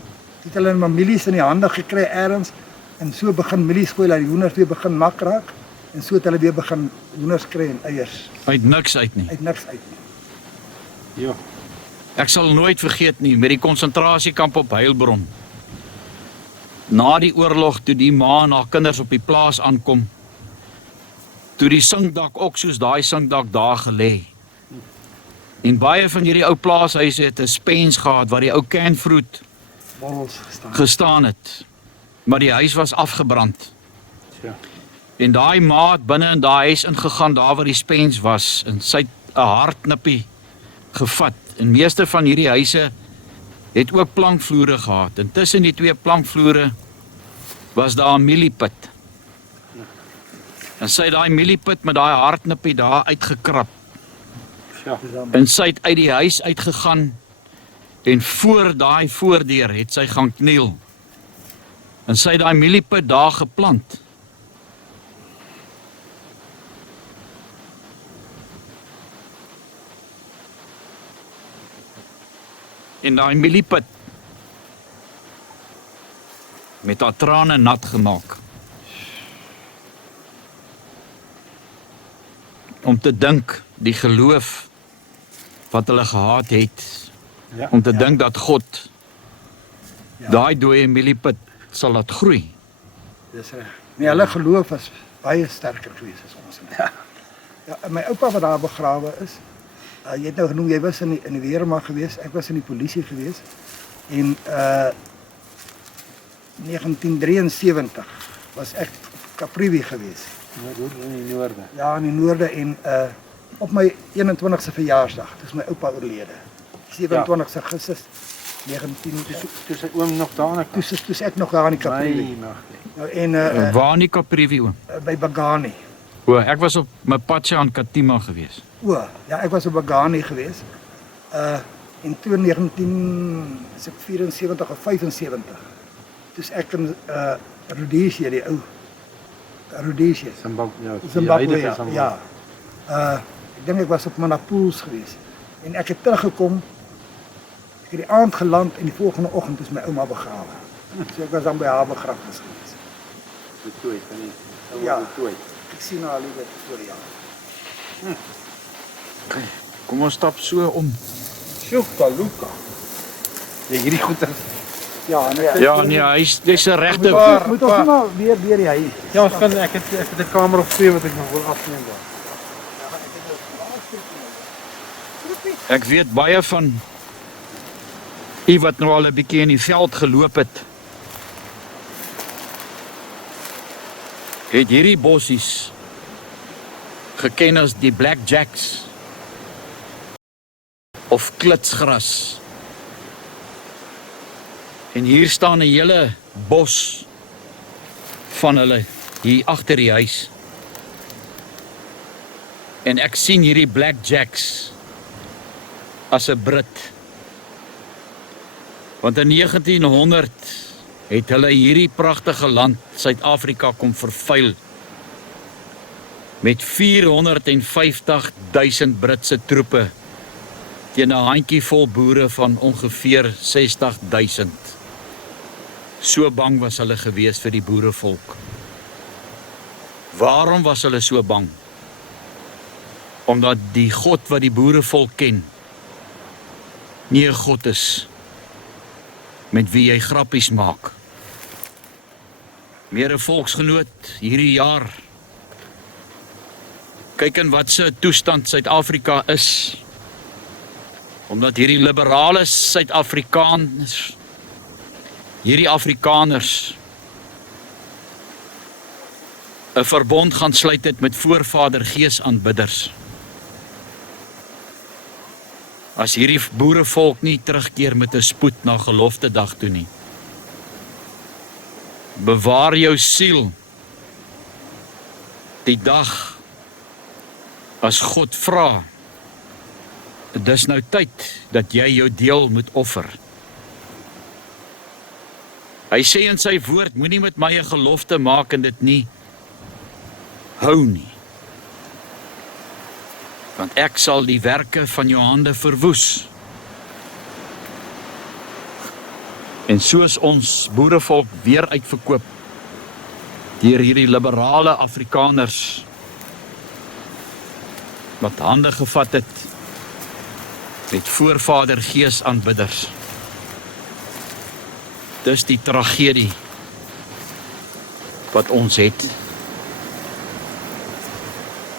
Toe het hulle milies in die hande gekry eers en so begin milieskool dat die hoenders weer begin mak raak en so het hulle weer begin hoenders kry en eiers Uit niks uit nie. uit niks uit. Ja. Ek sal nooit vergeet nie met die konsentrasiekamp op Heilbron. Na die oorlog toe die ma en haar kinders op die plaas aankom, toe die sinkdak ook soos daai sinkdak daar gelê. En baie van hierdie ou plaashuise het 'n spens gehad waar die ou canfruit Borrels gestaan het. Maar die huis was afgebrand. Ja. En daai ma het binne in daai huis ingegaan daar waar die spens was en sy het 'n hartknippie gevat. En meeste van hierdie huise het ook plankvloere gehad. En tussen die 2 plankvloere was daar 'n mielieput. En sy het daai mielieput met daai hartknippie daar uitgekrap. Ja. En sy het uit die huis uitgegaan En voor daai voordeur het sy gaan kniel. En sy het daai mieliepit daar geplant. En daai mieliepit met haar trane nat gemaak. Om te dink die geloof wat hulle gehad het, Ja, om te dink dat God daai dooie mieliepit sal laat groei. Dis reg. Nee, hulle geloof was baie sterker geweest as ons. Ja, my oupa wat daar begrawe is, jy het nou genoem jy was in die weermag geweest, ek was in die polisie geweest en 1973 was ek op Kaprivi geweest. in die noorde. Ja, in die noorde en op my 21ste verjaarsdag, dis my oupa oorlede. 27 Augustus 19 Toe sy oom nog daar aan Toe ek nog daar in die Kaprivi. Nou en Waar in die Kaprivi oom? by Bagani. O, ek was op Mapache aan Katima gewees. O, ja, ek was op Bagani geweest. En toe 1974 of 75. Dis ek in Rhodesia, die ou Rhodesia. Zimbabwe, ja. Ek dink ek was op Manapools geweest. En ek het teruggekom. Ek het die aand geland en die volgende oggend is my ouma begrawe. So ek was dan by haar begrafnis geweest. Betooi, kan nie. Ja. Betooi. Ek sien haar liewe voor die jaar. Kom ons stap so om. Sjoeka, Luka. Ja, hierdie goeie. Ja, nee. Ja, nee, dis 'n regte Moet ons nie maar weer die huis. Ja, ons kan ek het 'n kamer of 2 wat ek nog wil afneem daar. Ek weet baie van u wat nou al 'n bietjie in die veld geloop het. Het hierdie bossies geken as die blackjacks of klitsgras. En hier staan 'n hele bos van hulle hier agter die huis. En ek sien hierdie blackjacks as 'n Brit. Want in 1900 het hulle hierdie pragtige land, Suid-Afrika, kom vervuil met 450.000 Britse troepe teen 'n handjievol boere van ongeveer 60.000. So bang was hulle gewees vir die boerevolk. Waarom was hulle so bang? Omdat die God wat die boerevolk ken, nie 'n God is met wie jy grappies maak. Meer 'n volksgenoot hierdie jaar. Kyk in wat se toestand Suid-Afrika is. Omdat hierdie liberale Suid-Afrikaners, hierdie Afrikaners 'n verbond gaan sluit het met voorvader geesaanbidders. As hierdie boerevolk nie terugkeer met 'n spoed na gelofte dag toe nie. Bewaar jou siel. Die dag as God vra, dis nou tyd dat jy jou deel moet offer. Hy sê in sy woord, moenie met my 'n gelofte maak en dit nie hou nie. Want ek sal die werke van jou hande verwoes. En soos ons boerevolk weer uitverkoop deur hierdie liberale Afrikaners wat hande gevat het met voorvader geesaanbidders. Dis die tragedie wat ons het.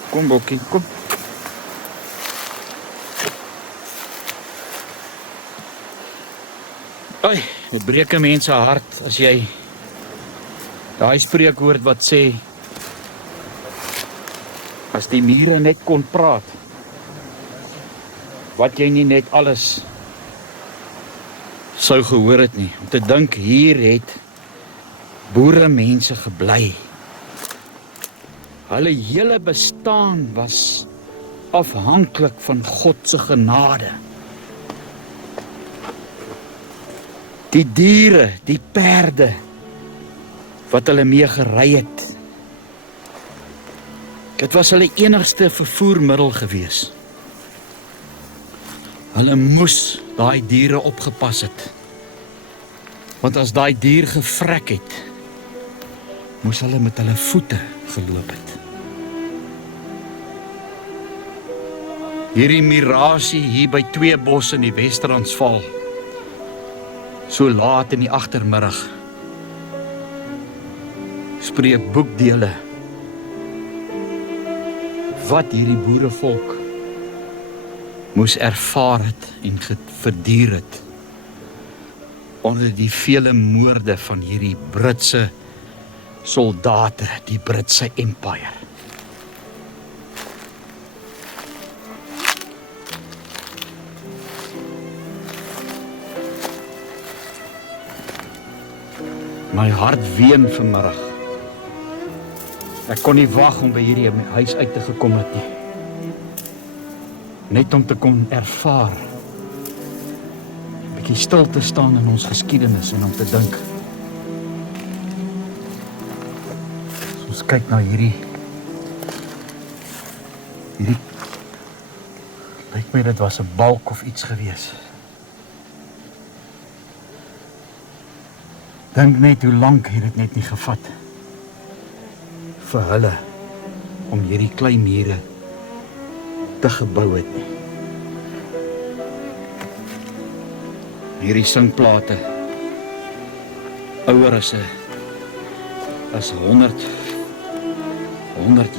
Kom Bokkie, kom. Ai, dit breek 'n mens se hart as jy daai spreekwoord wat sê as die mure net kon praat, wat jy nie net alles sou gehoor het nie. Om te dink hier het boere mense gebly. Hulle hele bestaan was afhanklik van God se genade. Die diere, die perde wat hulle mee gery het. Dit was hulle enigste vervoermiddel gewees. Hulle moes daai diere opgepas het. Want as daai dier gevrek het, moes hulle met hulle voete geloop het. Hierdie mirasie hier by Tweebos in die Wes-Transvaal, so laat in die agtermiddag, spreek boekdele wat hierdie boerevolk moes ervaar het en verduur het onder die vele moorde van hierdie Britse soldate, die Britse Empire. My hart ween vanmiddag. Ek kon nie wag om by hierdie huis uit te gekom het nie. Net om te kon ervaar, 'n bietjie stil te staan in ons geskiedenis en om te dink. As ons kyk na hierdie lyk my dit was 'n balk of iets gewees. Dink net hoe lank het dit net nie gevat vir hulle om hierdie klein mure te gebou het nie. Hierdie singplate ouer as 100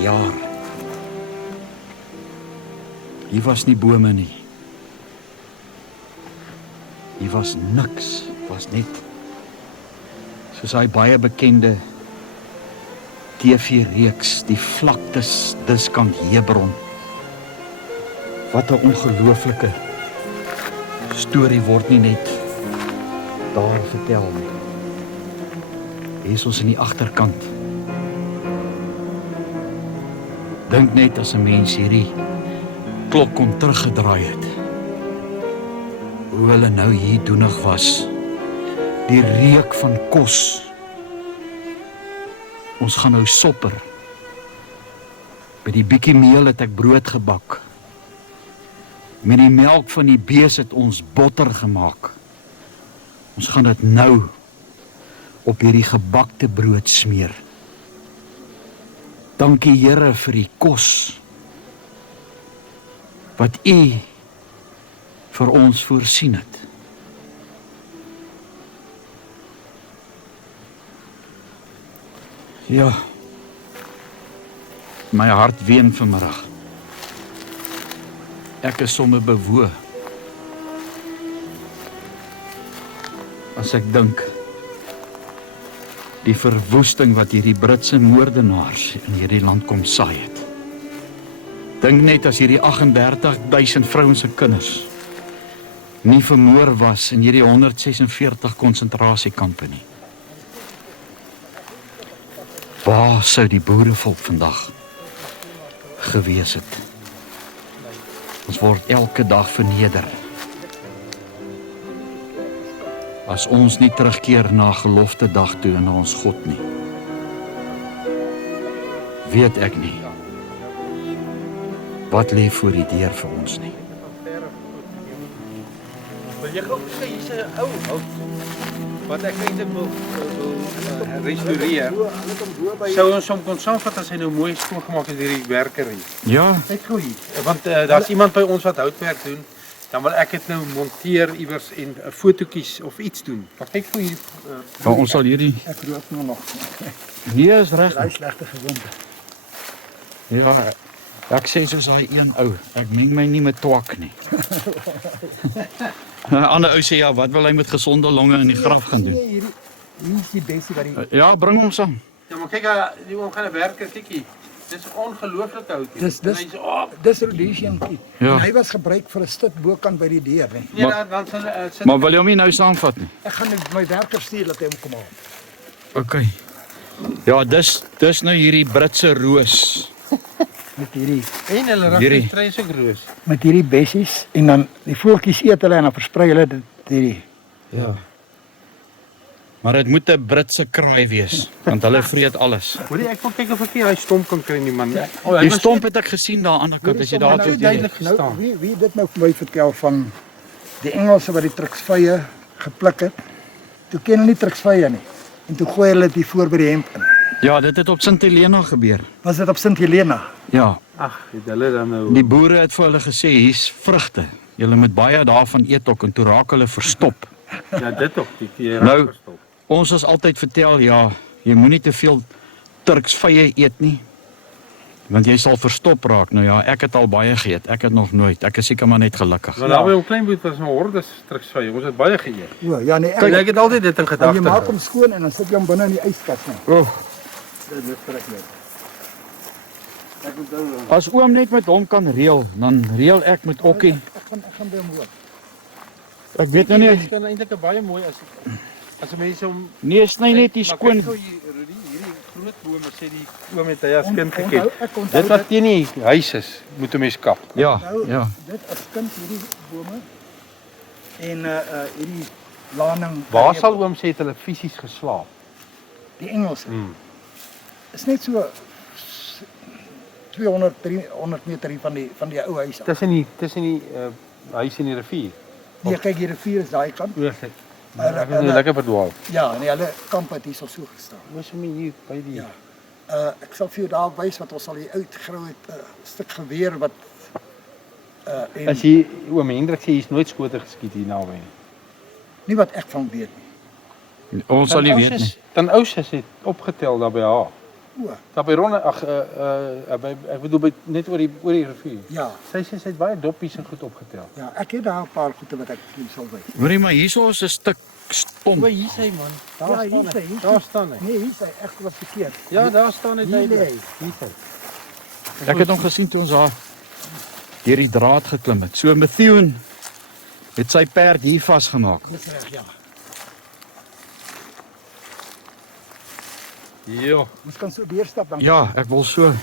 jaar. Hier was nie bome nie. Hier was niks, was net soos hy baie bekende TV-reeks, die vlaktes diskant Hebron. Wat 'n ongelooflike storie word nie net daar vertel nie. Hier is ons in die agterkant. Dink net as 'n mens hierdie klok kon teruggedraai het. Hoe hulle nou hier doenig was. Die reuk van kos. Ons gaan nou sopper. By die bietjie meel het ek brood gebak. Met die melk van die bees het ons botter gemaak. Ons gaan dit nou op hierdie gebakte brood smeer. Dankie Here vir die kos wat U vir ons voorsien het. Ja, my hart ween vanmiddag. Ek is sommer bewoe. As ek dink, die verwoesting wat hierdie Britse moordenaars in hierdie land kom saai het. Dink net as hierdie 38.000 vrouens en kinders nie vermoor was in hierdie 146 konsentrasiekampe nie. Waar sou die boerevolk vandag gewees het? Ons word elke dag verneder. As ons nie terugkeer na gelofte dag toe en na ons God nie. Weet ek nie wat lê voor die deur vir ons nie. Wil jy gou sê hier's 'n ou hout wat ek eintlik wil restaureer. Sou ons hom kon saamvat as hy nou mooi skoongemaak het deur die werker hier. Ja, Net gou hier, want daar's iemand by ons wat houtwerk doen. Dan wil ek dit nou monteer iewers en fotootjies of iets doen. Maar kyk gou hier. maar ons sal hierdie Ek rook nou nog. nee is reg. Daai slegte gewoonte. Ja, ek sê soos daai een ou, ek meng my nie met twak nie. 'n Ander ou sê ja, wat wil hy met gesonde longe in die graf gaan doen? Hier is die besie wat die Ja, bring hom saam. Ja, maar kyk, die oom gaan 'n werker, kyk hier. Dis ongelooflik hout hier. Dis- En hy's dis Rhodesian kit. Ja. En hy was gebruik vir 'n stuk bokant by die deur, hè. nee, Maar- dan sit Maar wil jy hom nie nou saamvat nie? Ek gaan my werker stuur dat hy hom kom haal. OK. Ja, dis nou hierdie Britse roos. Met hierdie en hulle Hierdie. rak trein so roos. met hierdie bessies en dan die voeltjies eet hulle en dan versprei hulle dit hierdie. Ja. Maar dit moet 'n Britse kraai wees, want hulle vreet alles. Hoorie, ek wil kyk of ek nie hy stomp kan kry nie man. Die stomp het ek gesien daar aan die ander kant, as jy daar nou so duidelik Nou, gestaan. wie dit nou vir my vertel van die Engelse wat die truksvye gepluk het. Toe ken hulle nie truksvye nie. En toe gooi hulle dit hier voor by die hemp in. Ja, dit het op Sint Helena gebeur. Was dit op Sint Helena? Ja, Ag, het hulle dan nou die boere het vir hulle gesê, hier's vrugte. Julle moet baie daarvan eet ook, en toe raak hulle verstop. ja, dit ook, die Nou, verstop. Ons is altyd vertel, ja, jy moenie te veel turksvye eet nie, want jy sal verstop raak. Nou ja, ek het al baie geëet, ek het nog nooit, ek is seker maar net gelukkig. Maar daar by ons klein boet was 'n hordes truksvye. Ons het baie geëet. O, ja nee, Ek het altyd dit in en jy gedagte. maak hom skoon en dan sit jy hom binne in die yskas nie. Oh, Dit trek net. Ek moet nou as oom net met hom kan reël, dan reël ek met Okkie. ek gaan by hom hoor. Ek weet nou nie, Dit kan eintlik 'n baie mooi as mense hom nee, sny net die skoon. hierdie groot bome sê die oom het hy as kind geken. Ek onthou Dit wat teen die huis is, moet 'n mens kap. Ja, nou, ja. dit as kind hierdie bome en hierdie laning. Waar sal oom sê het hulle fisies geslaap? die Engelse? Hmm. Is net so 200 300 meter hier van die ou huis af. Tussen die huis en die rivier. Nee, kyk die rivier is daai kant. Oorlik. Maar, Ek het nou lekker verdwaal. Ja, nee, hulle kamp het hier so gestaan. Ons moet hier by die Ja. Ek sal vir jou daar wys wat ons al hier uitgerou het, 'n stuk geweer wat en As jy oom Hendrik sê hier's nooit skote geskiet hier naby nie. nie wat ek van weet nie. Ons sal nie weet nie. Dan ouses het opgetel daar by haar. O, Daar by Ronne, ek bedoel net oor die rivier. ja. Sy sê sy het baie doppies en goed opgetel. Ja, ek het daar 'n paar goede wat ek vir jou sal wys. Hoorie, maar hierso is 'n stuk stomp. hier is hy man. Daar Ja, hier staan is hy. hy, hier is Daar hy. staan hy. Nee, hier is hy ek was verkeerd. Ja, daar staan hy. Hier lê duidelik. hy. Hier is hy. Ek het hom gesien toe ons daar deur die draad geklim het. So Methuen het sy perd hier vasgemaak. Dis reg, ja. Ja. Ons kan so deurstap dan. Ja, ek wil so.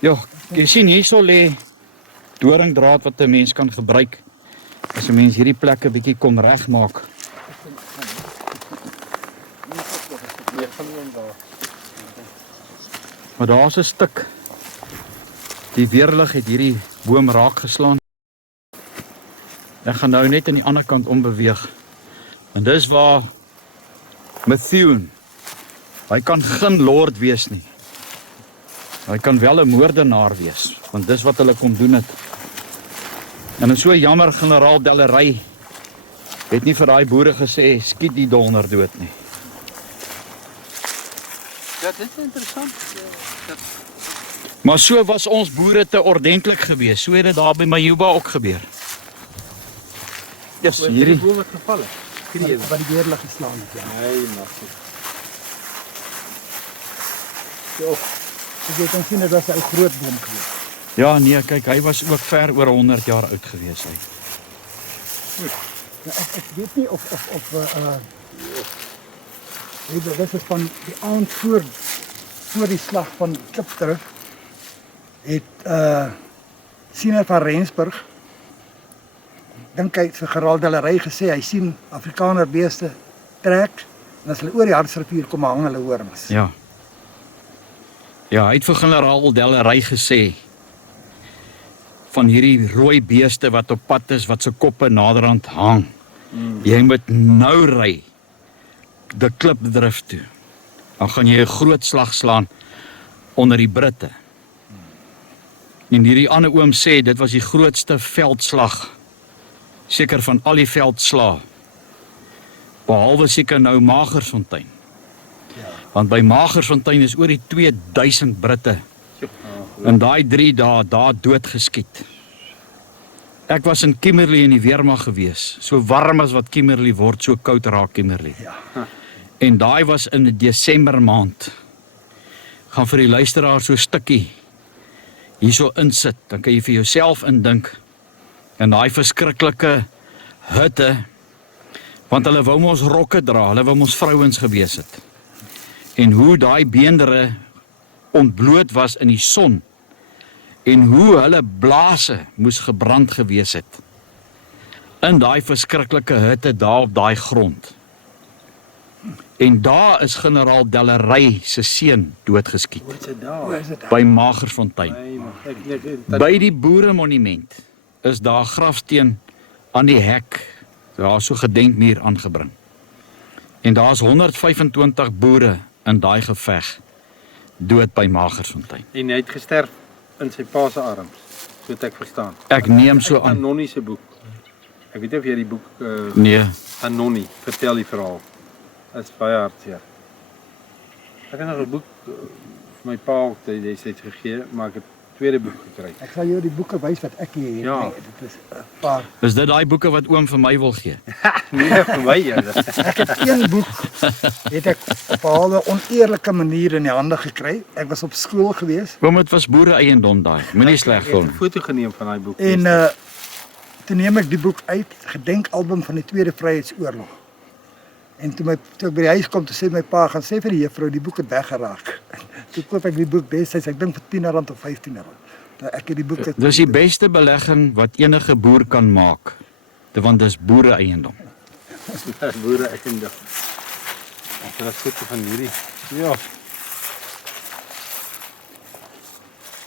Ja, jy sien hierso lê doringdraad wat 'n mens kan gebruik as 'n mens hierdie plekke bietjie kom regmaak. Nee, van hom daar. Maar daar's 'n stuk. Die weerlig het hierdie boom raak geslaan. Ek gaan nou net aan die ander kant ombeweeg. En dis waar Methuen. Hy kan geen lord wees nie. Hy kan wel 'n moordenaar wees, want dis wat hulle kom doen het. En dit is so jammer generaal Dellery het nie vir daai boere gesê skiet die donder dood nie. Ja, dit is interessant. Maar so was ons boere te ordentlik geweest. So het dit daar by Majuba ook gebeur. Ja, hierdie- boom het geval het. Skree. Wat die weerlig geslaan het, ja. Nee, maar. So, jy kan sien dit was 'n groot boom geweest. Ja, nee, kyk, hy was ook ver oor 100 jaar oud geweest hy. Ja, ek weet nie of dit is van die aand voor die slag van Klipdrift het Siener van Rensburg dink hy vir Gerald Dellery gesê hy sien Afrikaner beeste trek en as hulle oor die Hartsrivier kom hang hulle horings. Ja. Ja, hy het vir generaal Dellery gesê van hierdie rooi beeste wat op pad is wat se koppe naderhand hang. Jy moet nou ry die Klipdrift toe. Dan gaan jy 'n groot slag slaan onder die Britte. En hierdie ander oom sê dit was die grootste veldslag seker van al die veldslae. Behalwe seker nou Magersfontein. Want by Magersfontein is oor die 2000 Britte in daai 3 dae daar doodgeskiet. Ek was in Kimberley in die weermag gewees. So warm as wat Kimberley word, so koud raak Kimberley. Ja. En daai was in die Desember maand. Gaan vir die luisteraar so 'n stukkie hierso insit, dan kan jy vir jouself indink in daai verskriklike hitte, want hulle wou ons rokke dra, hulle wou ons vrouens gewees het. En hoe daai beendere ontbloot was in die son en hoe hulle blaase moes gebrand gewees het in daai verskriklike hitte daar op daai grond. En daar is generaal Dellery se seun doodgeskiet Hoe is dit daar? Hoe is dit? by Magersfontein. Nee, maar ek By die boeremonument is daar 'n grafsteen aan die hek. Daar is so 'n gedenkmuur aangebring. En daar's 125 boere in daai geveg dood by Magersfontein. en hy het gesterf in sy pa se arms, so het ek verstaan. Ek neem so aan. Anonnie se boek. Ek weet nie of jy die boek Nee, Anonnie vertel die verhaal. Dit is baie hartseer. Ek het nog 'n boek vir my pa ook destyds gegee, maar ek het 'n tweede boek gekry. Ek sal jou die boeke wys wat ek hier het. Ja. Nee, dit is 'n paar. is dit daai boeke wat oom vir my wil gee? Nee, vir my ja. Ek het een boek het ek op 'n halwe oneerlike manier in die hande gekry. Ek was op skool gewees Oom, dit was boere eiendom daai. Moenie sleg Ek het voel. 'n foto geneem van daai boek. en toe neem ek die boek uit, gedenkalbum van die Tweede Vryheidsoorlog. En toe ek by die huis kom, toe sê my pa, gaan sê vir die juffrou, die boek het weggeraak. Toe koop ek die boek destyds, ek dink vir R10 of R15. Nou ek het die boek Dis die beste belegging wat enige boer kan maak. Want dis boere eiendom. boere ek en dit. Ek het foto van hierdie. Ja.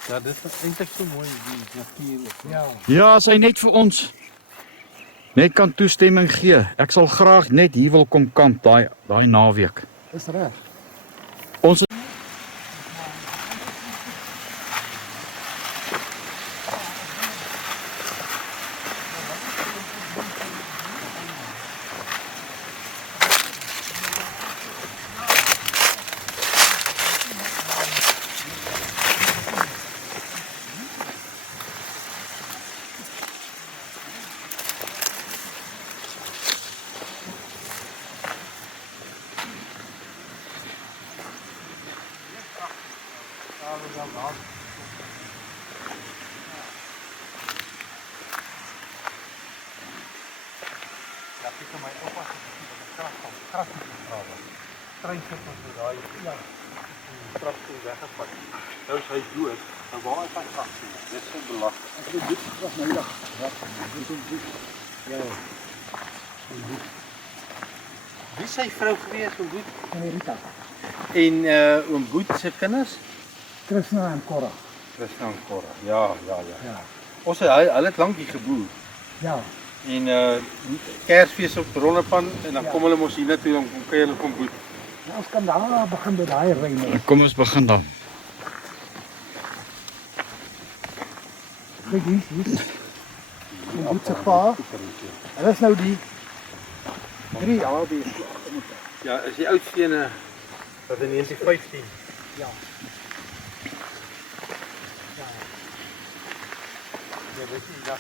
Ja, dit is eintlik so mooi die natuur. Ja. Ja, as hy net vir ons net kan toestemming gee. Ek sal graag net hier wil kom kamp daai naweek. Dis reg. Ons Ja, ek het my oupa krag gepraat. Treinskip was daai ja, die kragstoel weggevat. Nou is hy dood. Nou waar is hy kragstoel? Dit is so belasting. Ek het dit was my dag. Ja. Wie is sy vrou gewees, oom Boet? En Rita, En oom Boet se kinders? Krishna en Cora. Christian Cora. Ja. Ja. Ons hulle het lank hier geboer. Ja. En Kersfees op Ronnepan en dan Ja. kom hulle mos hier toe dan kom kuier hulle kom Boet. Nou, ons kan daar begin by daai reine. kom ons begin dan. Kyk hier. Die boetse pa. Hulle is nou die 3 jaar die. Ja, is die oudste ene wat in 1915. Ja. Ja, dit is dat.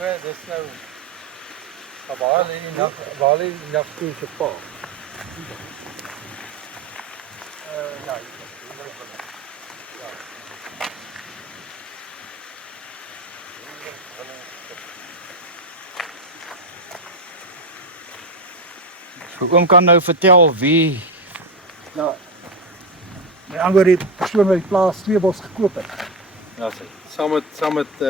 En dis nou waar lê die nag toe se pa. Ja. Oom kan nou vertel wie Nou, my antwoord die persoon wat die plaas Tweebos gekoop het. Ja, sy. Saam met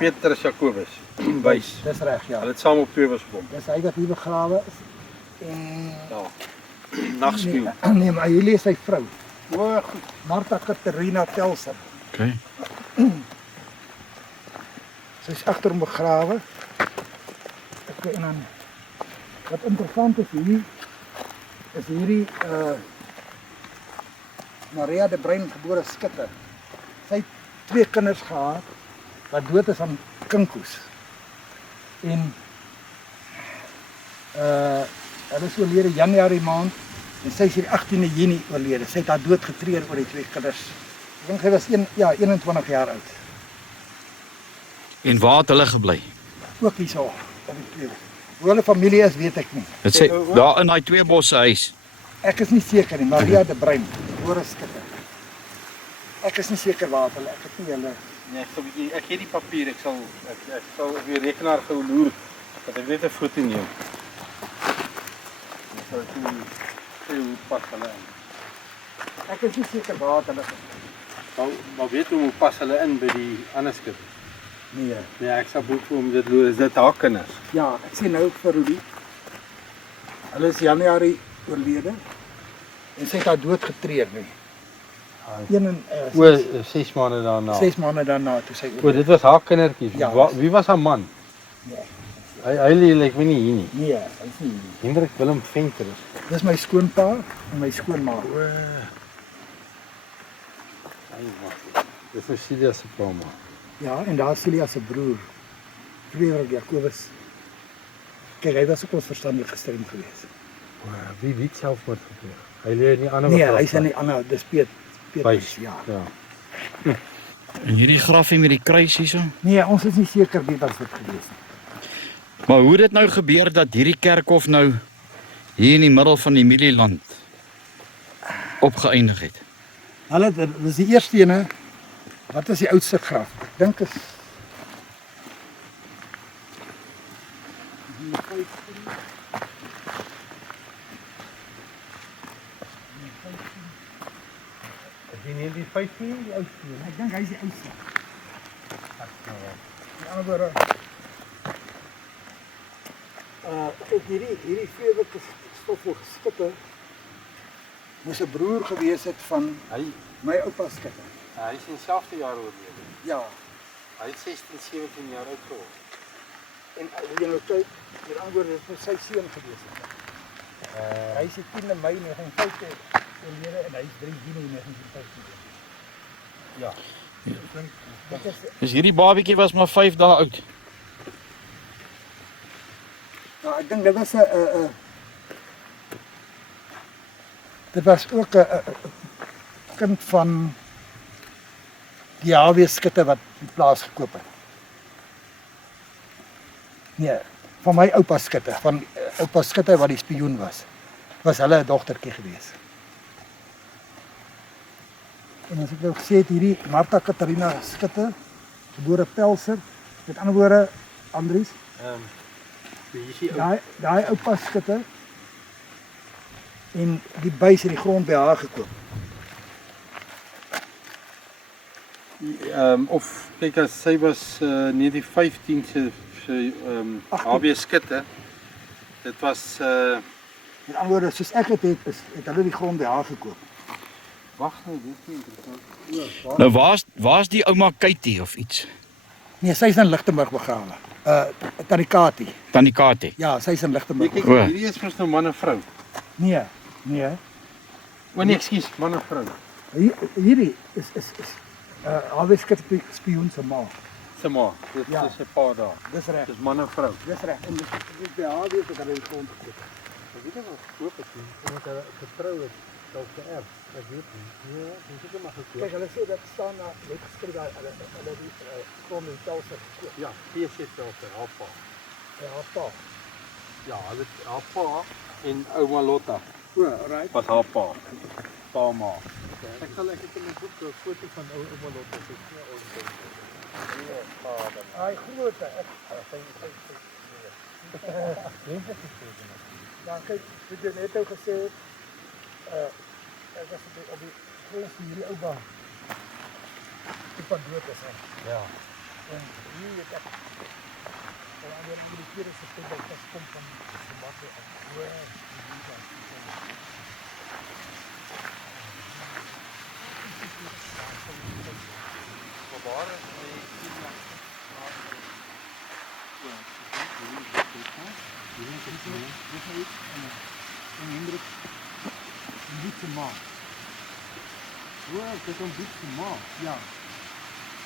Petrus Jacobus wys. Dis reg, ja. Hulle het saam op Tweebos gekom. Dis hy wat hier begrawe is. En Ja. Nagspieël. nee, maar hier is sy vrou, O, goed. Martha Katerina Telser. Okay. Sy's agter hom begrawe. En dan wat interessant is hier is hierdie Maria de Bruin gebore Skutter. Sy het 2 kinders gehad wat dood is aan kinkoes. En hulle is oorlede Januarie maand en sy is hier 18de Junie oorlede. Sy het haar dood getreur oor die 2 kinders. Ek dink sy was 21 jaar oud. En waar het hulle gebly? Ook hierso op die tweede. Hoe hulle familie is, weet ek nie. Dit sê daar in daai Tweebosse huis. Ek is nie seker nie, Maria de Bruin, gebore Skutter. Ek is nie seker waar hulle, ek het nie hulle. Nee, ek gee die papier, ek sal op die rekenaar gou loer dat ek net 'n foto neem. Ek sal dit sê hoe pas hulle in. Ek is nie seker waar hulle is. Maar weet hoe pas hulle in by die ander skip? Nee. Nee, ek sal boek vir hom dit loer. Is dit haar kinders? Ja, ek sê nou vir Rudy. Hulle is Januarie oorlede. En sy het haar dood getreur nie. Een en O, 6 maande daarna. 6 maande daarna toe sy O, oorlede. dit was haar kindertjies. Ja. Wie was haar man? Nee. Hy lyk my nie hier nie. Nee, hy is nie. Hendrik Willem Venter. Dis my skoonpa en my skoonma. Dis Celia se pa ma. Ja, en daar is Celia se broer, Frederik Jacobus. Kyk, hy was ook ons verstandige gestremd geweest. Wie het selfmoord gepleeg? Hy lê in die ander Nee, hy's in die ander, dis Piet. Wys. Ja. Ja. En hierdie grafie met die kruis hierso. Nee, ons is nie seker wie was dit geweest nie. Maar hoe het dit nou gebeur dat hierdie kerkhof nou hier in die middel van die Mielieland opgeëindig het? Hulle, dit is die eerste ene. Wat is die oudste graf? Ek dink is Jy neem die 15 die oudste een. ek dink hy is die oudste. Die ander woorde kyk hierdie Frederik is stofvol geskitte. Moes 'n broer gewees het van Hy my oupa skitte. is in dieselfde jaar oorlede. Ja. Hy het 16, 17 jaar oud geword. En as jy nou kyk, met ander woorde, dit moet sy seun gewees het. Hy is die 10de Mei 1950 oorlede en hy is 3 Junie 1950. Ja. Dit is Dus hierdie babietjie was maar 5 dae oud. ja, ek dink dit was 'n dit was ook 'n kind van die HW skutte wat die plaas gekoop het. Nee, van my oupa skutte, van oupa skutte wat die spioen was hulle 'n dogtertjie gewees. En as ek nou gesê het hierdie Martha Katarina Skutte, gebore Pelser, met ander woorde Andries, Wie is die daai oupa Skutte en die buis het die grond by haar gekoop. Of kyk as sy was 1915 se HB skutte. Dit was Met ander woorde, soos ek het hulle die grond by haar gekoop. wag nou, dit is nie interessant. Nou waar's die ouma Katie of iets? Nee, sy is in Lichtenburg begrawe. Tannie Katie. Tannie Katie. Ja, sy is in Nee, Lichtenburg. kyk, O. hierdie is mos nou man en vrou. Nee. O nee, ekskuus, man en vrou. Hierdie is HW Skutte spioen se ma. Se ma, dit Ja. is 'n paar dae. Dis reg. Dis man en vrou. Dis reg. En dis by haar wees dat hulle die grond gekoop het. Ek weet nie wat gekoop het nie, omdat hulle getrou het, dalk geërf. Ek weet nie. Nee, dis seker maar gekoop. Kyk, hulle sê dat staan daar net geskryf daar hulle die grond in Pelser gekoop. Ja, PC Pelser, haar pa. Ja, haar pa. Ja, hulle haar pa en ouma Lotta O, alright. was haar pa. Pa ma. Ek het in my boek 'n foto van ouma Lotta se ons. Ai, groot. Ja, kyk, wat jy net nou gesê het, ek was op die grond van hierdie ou baan. Die pad dood is, hè. Ja. En hier het ek die keer is het dat ek kom van die bakke af. Waar is die En Hendrik, een boetse ma. Wow, dit is 'n boetse ma. Ja.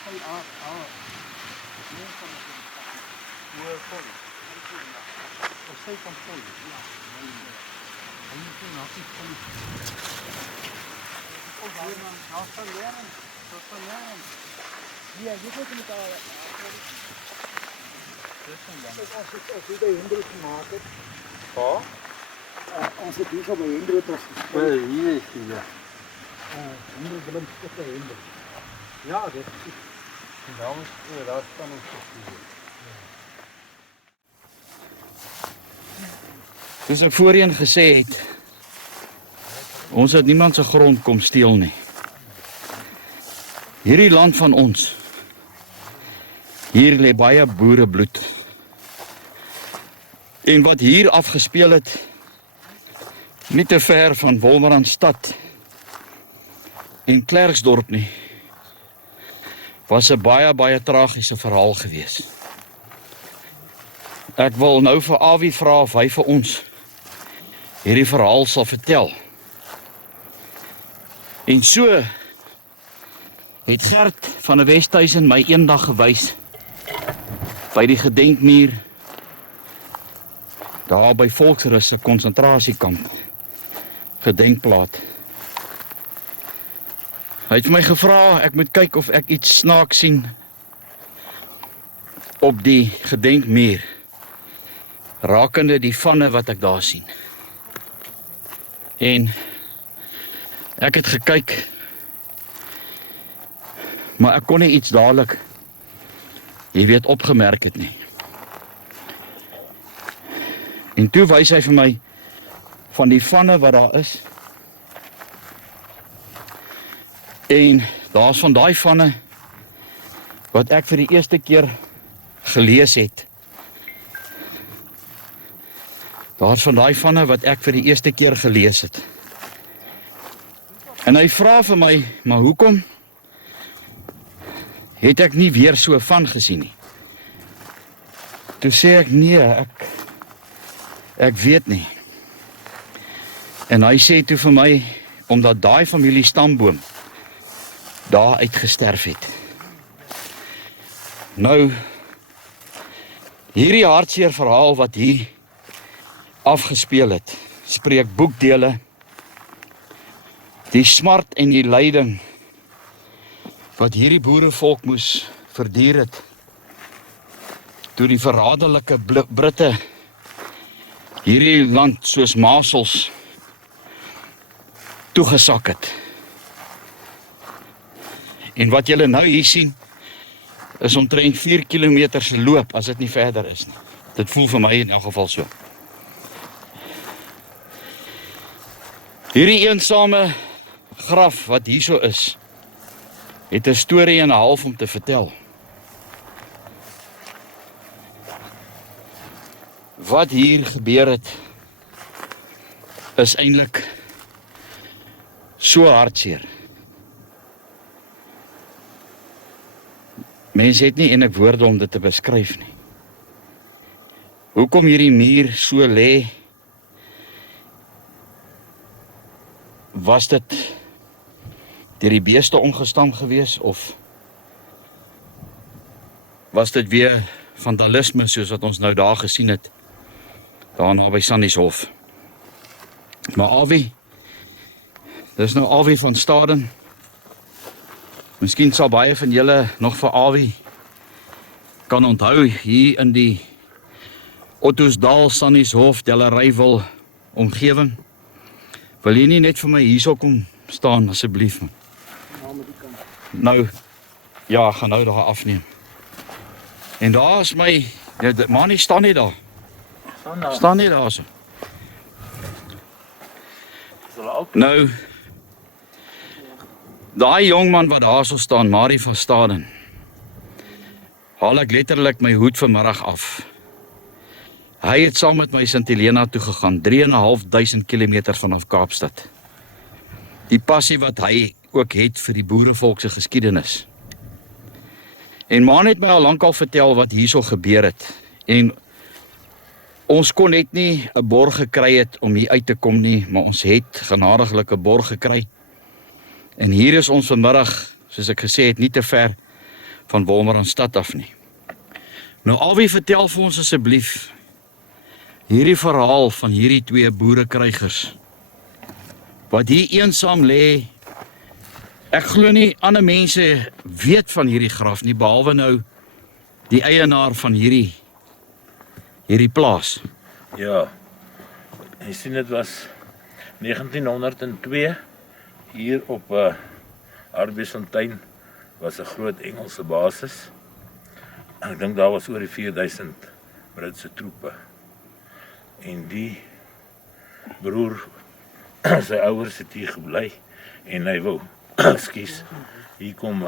Sy Of sy kan sê. Ja. Hy moet nie nou iets van Ons daar nou van leren. Tot van leren. Ja, jy weet met haar. Dis dan. As jy by Hendrik gemaak het, Pa? ons het hier by Hendrik ons Wel, hier is die ja. Hendrik Willem Skutte Hendrik. Ja, dit is. Dames, daar staan ons hier. Soos ek voorheen gesê het, ons het niemand se grond kom steel nie. Hierdie land van ons Hier lê baie boerebloed. En wat hier afgespeel het, nie te ver van Wolmaranstad en Klerksdorp nie, was 'n baie tragiese verhaal gewees. Ek wil nou vir Awie vra of hy vir ons hierdie verhaal sal vertel. En so het Gert van die Westhuizen my eendag gewys by die gedenkmuur daar by Volksrus se konsentrasiekamp gedenkplaat. Hy het vir my gevra ek moet kyk of ek iets snaaks sien op die gedenkmuur rakende die vanne wat ek daar sien. En ek het gekyk, maar ek kon nie iets dadelik, jy weet, opgemerk het nie. En toe wys hy vir my van die vanne wat daar is. En daar's van daai vanne wat ek vir die eerste keer gelees het. Daar's van daai vanne wat ek vir die eerste keer gelees het. En hy vra vir my, maar hoekom het ek nie weer so van gesien nie? Toe sê ek, nee, ek weet nie. En hy sê toe vir my, omdat daai familie stamboom daar uitgesterf het. Nou, hierdie hartseer verhaal wat hier afgespeel het, spreek boekdele, die smart en die lyding wat hierdie boerevolk moes verduur het, toe die verraderlike Britte hierdie land soos masels toegesak het. En wat julle nou hier sien, is omtrent 4 kilometer se loop, as dit nie verder is nie. Dit voel vir my in elk geval so. Hierdie eensame graf wat hierso is, het 'n storie en 'n half om te vertel. Wat hier gebeur het, is eintlik so hartseer. Mense het nie enig woorde om dit te beskryf nie. Hoekom hierdie muur so lê? Was dit deur die beeste omgestam gewees of was dit weer vandalisme soos wat ons nou daar gesien het, daar naby Sannieshof? Maar Awie, dis nou Awie van Staden. Miskien sal baie van julle nog vir Awie kan onthou hier in die Ottosdal, Sannieshof, Delareyville omgewing. Wil jy nie net vir my hierso kom staan asseblief? Nou, ja, gaan nou daar afneem. En daar is my, ja, man, nie staan nie daar. Staan nie daar so. Nou, daai jongman wat daar so staan, Marie van Staden, haal ek letterlik my hoed vanmiddag af. Hy het saam met my Sint Helena toe gegaan, 3.500 kilometer vanaf Kaapstad. Die passie wat hy ook het vir die boerevolk se geskiedenis. En man het my al lankal vertel wat hierso gebeur het. En ons kon net nie 'n borg gekry het om hier uit te kom nie, maar ons het genadiglik 'n borg gekry. En hier is ons vanmiddag, soos ek gesê het, nie te ver van Wolmaranstad af nie. Nou Awie, vertel vir ons asseblief hierdie verhaal van hierdie twee boerekrygers wat hier eensaam lê. Ek glo nie ander mense weet van hierdie graf nie, behalwe nou die eienaar van hierdie plaas. Ja, jy sien, dit was 1902 hier op Arbeidsfontein was 'n groot Engelse basis. Ek dink daar was oor die 4000 Britse troepe. En die broer, sy ouers het hier gebly en hy wou, ekskuus, hier kom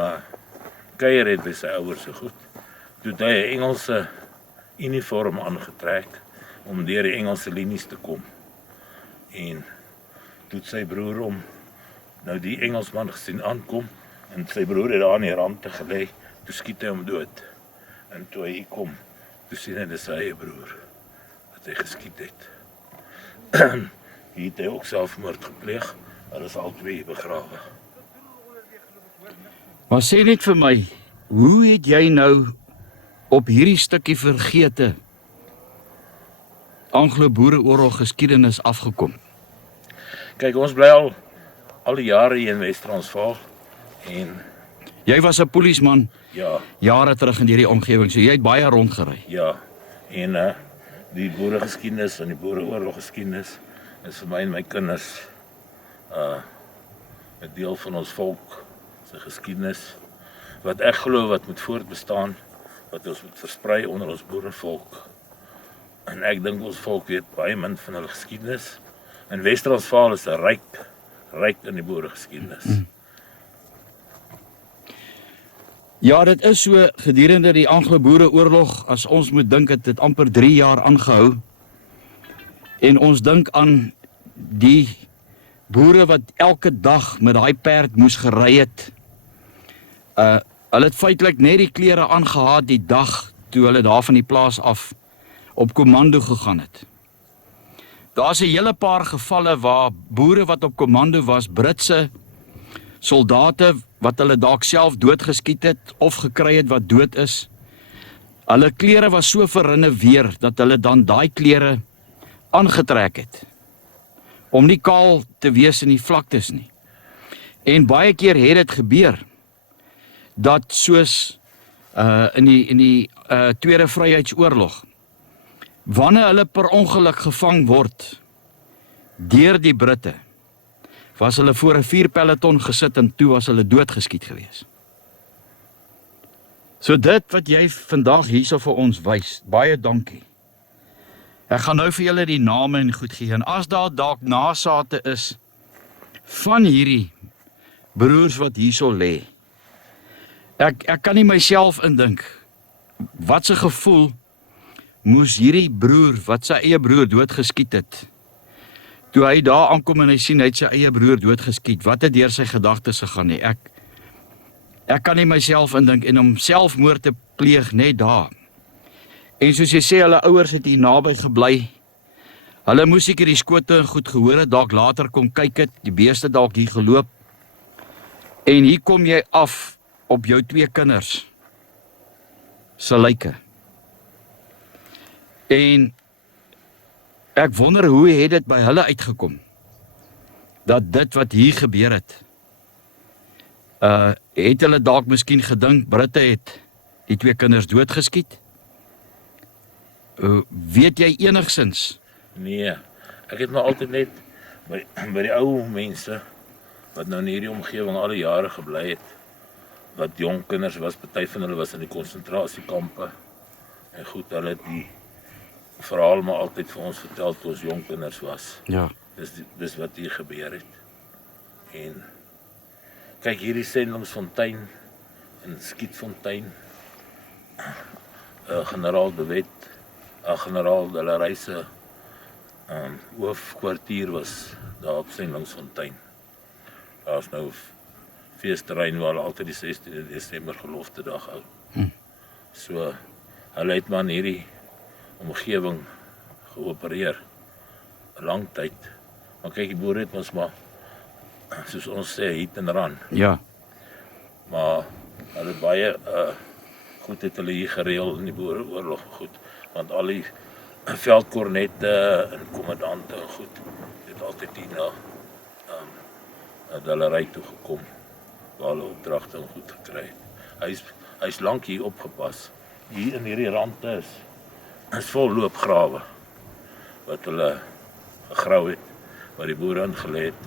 kuier het by sy ouers so goed. toe het hy 'n Engelse uniform aangetrek om deur die Engelse linies te kom. En toe het sy broer hom nou die Engelsman gesien aankom en sy broer het daar aan die rand te gelê, toe skiet hy hom dood. En toe hy kom, toe sien hy dis sy eie broer wat hy geskiet het. Hy het ook selfmoord gepleeg, hulle is al twee begrawe. Maar sê net vir my, hoe het jy nou op hierdie stukkie vergete Anglo-Boereoorlog geskiedenis afgekom? Kyk, ons bly al die jare hier in Wes-Transvaal en Jy was 'n polisieman ja, jare terug in hierdie omgewing, so jy het baie rondgery. ja, en die boeregeskiedenis en die boereoorlog geskiedenis is vir my en my kinders 'n deel van ons volk se geskiedenis wat ek glo wat moet voortbestaan, wat ons moet versprei onder ons boerevolk. En ek dink ons volk weet baie min van hulle geskiedenis. En Wes-Transvaal is 'n ryk in die boeregeskiedenis. Ja, dit is so gedurende die Anglo-Boereoorlog, as ons moet dink het dit amper 3 jaar aangehou. En ons dink aan die boere wat elke dag met daai perd moes gery het. Hulle het feitelik net die klere aangehad die dag toe hulle daar van die plaas af op kommando gegaan het. Daar's 'n hele paar gevalle waar boere wat op kommando was, Britse soldate wat hulle dalk self doodgeskiet het of gekry het wat dood is. Hulle klere was so verrinne weer dat hulle dan daai klere aangetrek het om nie kaal te wees in die vlaktes nie. En baie keer het dit gebeur dat soos in die Tweede Vryheidsoorlog, wanneer hulle per ongeluk gevang word deur die Britte, was hulle voor 'n vuurpeloton gesit en toe was hulle doodgeskiet gewees. So dit wat jy vandag hierso vir ons wys, baie dankie. Ek gaan nou vir julle die name en goed gee, en as daar dalk nasate is van hierdie broers wat hierso lê, ek kan nie myself indink, wat se gevoel moes hierdie broer, wat sy eie broer doodgeskiet het, toe hy daar aankom en hy sien hy het sy eie broer doodgeskiet, wat het deur sy gedagtes gegaan nie, ek kan nie myself indink, en om selfmoord te pleeg net daar. En soos jy sê, hulle ouers het hier naby gebly, hulle moes seker die skote en goed gehoor het, dalk later kom kyk het, die beeste dalk hier geloop, en hier kom jy af op jou 2 kinders se lyke. En ek wonder hoe het dit by hulle uitgekom, dat dit wat hier gebeur het, het hulle dalk miskien gedink, Britte het die 2 kinders doodgeskiet? Weet jy enigsins? Nee, ek het maar altyd net by die ou mense wat nou in hierdie omgewing al die jare gebly het, wat jong kinders was, party van hulle was in die konsentrasiekampe, en goed, hulle het die verhaal maar altyd vir ons vertel toe ons jong kinders was. Ja. Dis wat hier gebeur het. En kyk, hierdie Sendlingsfontein en Skietfontein, generaal De Wet, generaal de la Reyse hoofkwartier was daar op Sendlingsfontein. Daar is nou feesterrein waar hulle altyd die 16de Desember geloftedag hou. So, hulle het maar in hierdie omgewing geopereer, 'n lang tyd. Maar kyk, die boere het ons maar, soos ons sê, hit en run. Ja. Maar hulle het baie goed het hulle hier gereël in die boereoorlog, goed. Want al die veldkornette en kommandante en goed, het altyd hier na Dalery toe gekom, waar hulle opdragte en goed gekry het. Hy's lank hier opgepas. Hier in hierdie rande is vol loopgrawe, wat hulle gegrou het, waar die boere ingelê het,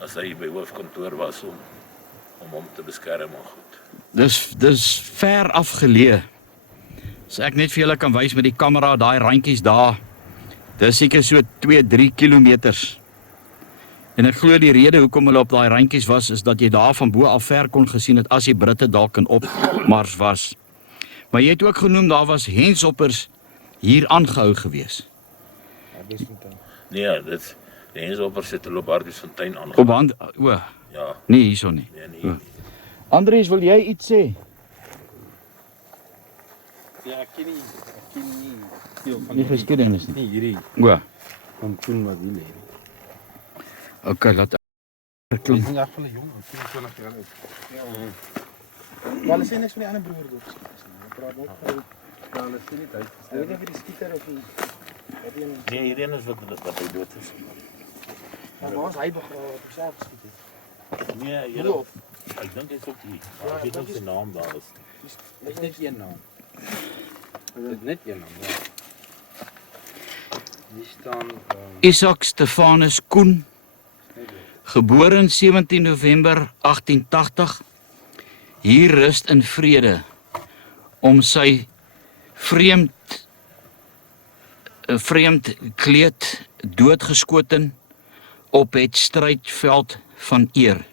as hy by hoofkantoor was om hom te beskerm en goed. Dis ver afgeleë. As ek net vir julle kan wys met die kamera, daai randjies daar, dis seker so 2-3 kilometers. En ek glo die rede hoekom hulle op daai randjies was, is dat jy daar van bo af ver kon gesien het as die Britte dalk in opmars was. Maar jy het ook genoem daar was henshoppers hier aangehou gewees. Nee, dit die henshoppers het hulle op Hartbeesfontein Op aangehou. hand, Ja, nee hierso nie. nee. Andries, wil jy iets sê? Ja, ek ken nie veel van Nie geskiedenis nie. nie hierdie O, van toen wat die lê. okay, laat Ek is in dag van 'n jong, 24 jaar oud. Maar hulle sê niks van die ander broer doodgeskiet nie. Hulle praat net van Ja, hulle sien nie uit. ek weet nie of die skieter of nie. Wat een Nee, hierdie een is wat hy dood is. maar waar is hy begrawe op homself geskiet het? Nee, Hoe of? ek dink hy's ook hier. Maar ek weet nie of sy naam daar is. Dit is net een naam. Dit is net een naam, ja. Hier staan Isak Stefanus Koen, gebore in 17 November 1880, hier rust in vrede om sy vreemd kleed doodgeskoten op het strydveld van Eer.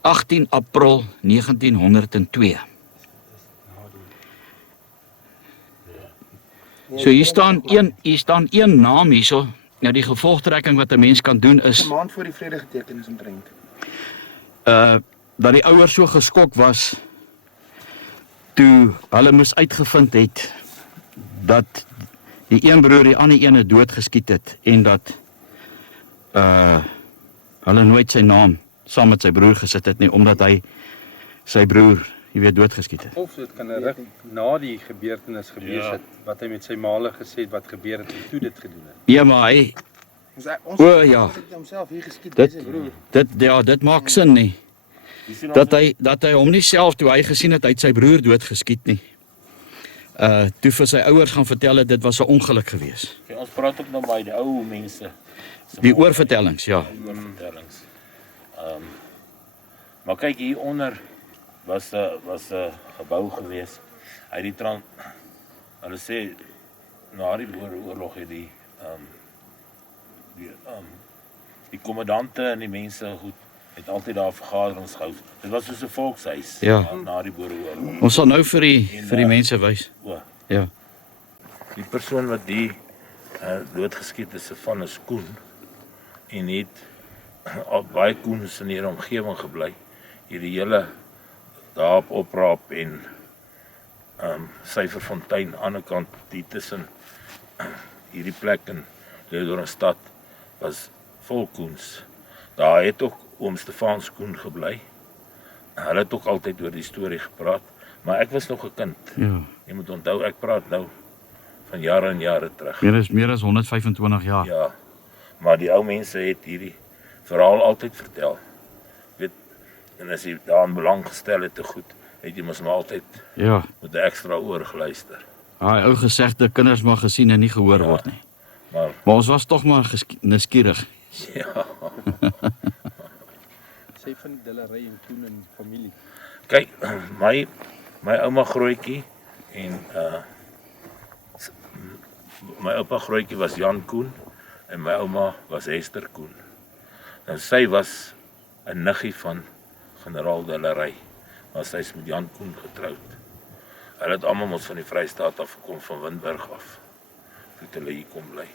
18 April 1902. So hier staan een naam hierso. Nou die gevolgtrekking wat 'n mens kan doen is 'n maand voor die vrede geteken is omtrent. dat die ouers so geskok was toe hulle moes uitgevind het dat die een broer die ander ene doodgeskiet het en dat hulle nooit sy naam saam met sy broer gesit het nie omdat hy sy broer, jy weet, doodgeskiet het. of dit kan reg na die gebeurtenis gewees Ja. het wat hy met sy maale gesê het wat gebeur het en toe dit gedoen het. Ja, maar hy Ons O, ja. het homself hier geskiet Dit- by sy broer. dit maak sin nie. Jy sien Dat hy hom nie self toe hy gesien het hy het sy broer doodgeskiet nie. Toe vir sy ouers gaan vertel het dit was 'n ongeluk gewees. ons praat ook nou by die ou mense. Die oorvertellings, ja. Oorvertellings. Maar kyk hier onder was 'n gebou gewees. Uit die hulle sê na die Boereoorlog het die kommandante en die mense goed het altyd daar vergaderings gehou. Dit was soos 'n volkshuis Ja. na die Boereoorlog. Ons sal nou vir die mense wys. O, Ja. die persoon wat die doodgeskiet is, van 'n Koen en het al baie koens in hierdie omgewing gebly. Hierdie hele daar op Opraap en Syferfontein aan die ander kant die tussen hierdie plek in Leeudoringstad was vol koens. Daar het ook oom Stefans Koen gebly. Hulle het ook altyd oor die storie gepraat, maar ek was nog 'n kind. Ja. Jy moet onthou ek praat nou van jare en jare terug. Meer as 125 jaar. Ja. Maar die ou mense het hierdie verhaal altyd vertel. Weet, en as jy daaraan belang gestel het te goed, het jy mos maar altyd Ja. met 'n ekstra oor geluister. Daai ou gesegde kinders mag gesien en nie gehoor word nie. Maar Maar ons was tog maar nuuskierig. ja, Sê van die dillery en Koen en familie. kyk, my ouma Grootjie en my oupa Grootjie was Jan Koen en my ouma was Hester Koen. Nou sy was 'n niggie van generaal Dillery, maar sy is met Jan Koen getroud. Hulle het almal mos van die Vrystaat af gekom van Windburg af. Toe het hulle hier kom bly.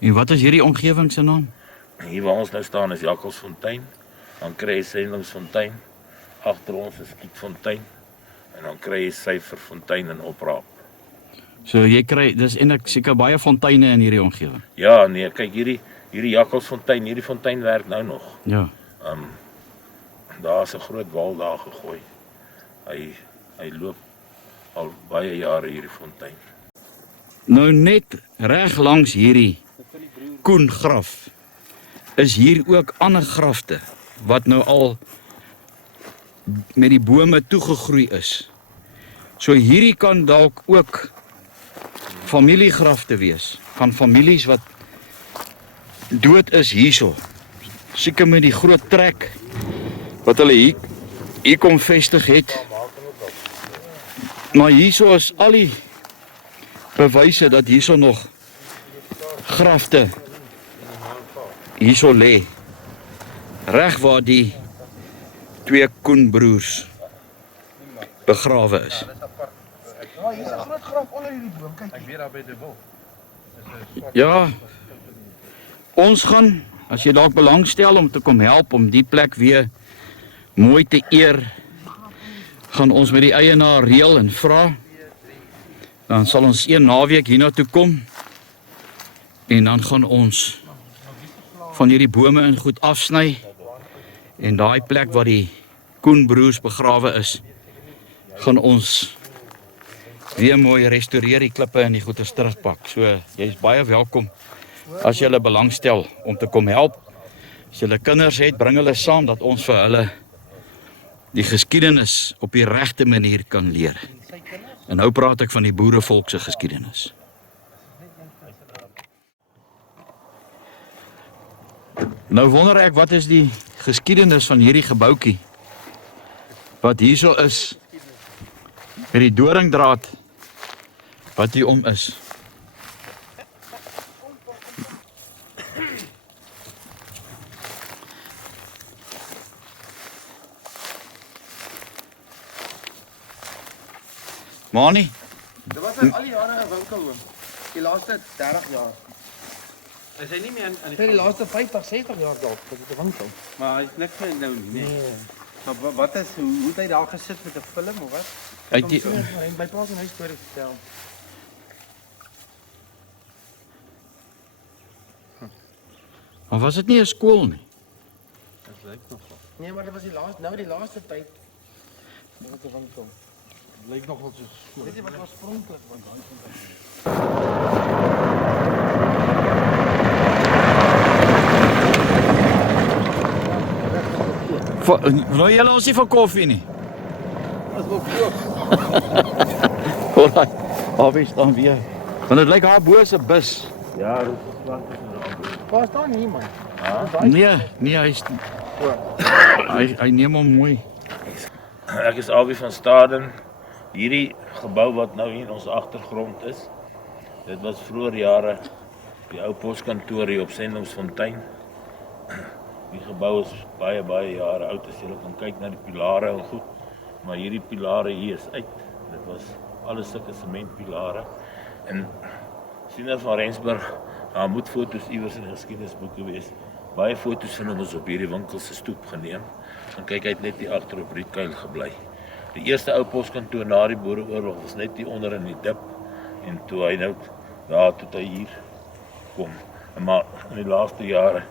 En wat is hierdie omgewing se naam? Hier waar ons nou staan is Jakkalsfontein, dan kry jy Sendingsfontein, agter ons is Skietfontein en dan kry jy Syferfontein en Opraap. So jy kry dis eintlik seker baie fonteine in hierdie omgewing. Ja, nee, kyk hierdie Jakkalsfontein, hierdie fontein werk nou nog. Ja. Daar's 'n groot wal daar gegooi. Hy loop al baie jare hierdie fontein. Nou net reg langs hierdie Koen graf is hier ook ander grafte wat nou al met die bome toegegroei is. So hierdie kan dalk ook familiegrafte wees van families wat dood is hierso. Seker met die groot trek wat hulle hier kom vestig het. Maar hierso is al die bewyse dat hierso nog grafte hierso lê. Reg waar die twee Koen broers begrawe is. Dis apart. Ja, hier's 'n groot graf onder hierdie boom. Kyk. Ek weet daar by die wil. Ja, ons gaan, as jy dalk belangstel om te kom help om die plek weer mooi te eer, gaan ons met die eienaar reël en vra. Dan sal ons een naweek hiernatoe kom en dan gaan ons van hierdie bome en goed afsny en daai plek waar die Koenbroers begrawe is, gaan ons weer mooi restaureer, die klippe en die goeders terugpak. So, jy is baie welkom as jy hulle belangstel om te kom help. As jy hulle kinders het, bring hulle saam dat ons vir hulle die geskiedenis op die regte manier kan leer. En nou praat ek van die boerevolk se geskiedenis. Nou wonder ek, wat is die geskiedenis van hierdie gebouetjie wat hierso is met die doringdraad wat hier om is. Mani, Dit was al die jare 'n winkel oom. Die laaste 30 jaar. Is hy nie meer aan Nee, die laaste 50, 60 jaar dalk, dit is 'n winkel. Maar hy's niks meer nou nie. Nee. Maar wat is hoe het hy daar gesit met 'n film of wat? uit die By plaas en hy storie vertel. Maar was dit nie 'n skool nie? Dit lyk nogal. Nee, maar dit was die laaste tyd. Dit was 'n winkel. Dit lyk nogal so skoon. Weet jy wat oorspronklik was daai van Nou julle ons nie van koffie nie. Dis wel vroeg. Alraai, alweer staan weer. Want dit lyk haar bo se bus. Ja, dit is plant is Waar staan nie man? Nee, hy neem hom mooi. Ek is Alwie van Staden. Hierdie gebou wat nou hier in ons agtergrond is, dit was vroeër jare die ou poskantoor hier op Sendingsfontein. Die gebou is baie jare oud, as jy kan kyk na die pilare en goed. Maar hierdie pilare hier is uit. Dit was alles sulke sementpilare. En Siener van Rensburg, daar moet foto's iewers in die geskiedenisboeke wees. Baie foto's van hom is op hierdie winkel se stoep geneem. En kyk, hy het net hier agter op Rietkuil gebly. Die eerste ou poskantoor na die Boereoorlog was net hier onder in die dip. En toe hy nou, ja, toe hy hier kom. Maar in die laaste jare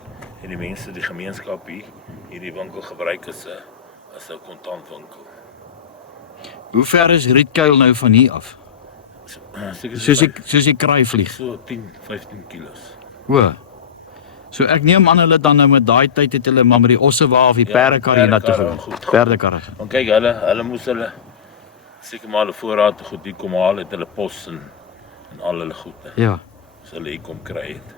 het die mense, die gemeenskap hier, hierdie winkel gebruik as 'n kontantwinkel. Hoe ver is Rietkuil nou van hier af? Soos die kraai vlieg. So 10-15 kilos. O. So ek neem aan hulle dan nou met daai tyd het hulle maar met die ossewa of die perdekar hier na toe perdekar, gegaan. goed. Perdekarre. Want kyk, hulle moes hulle seker maar hulle voorraad goed hier kom haal, het hulle pos en al hulle goede. Ja. So hulle hier kom kry het.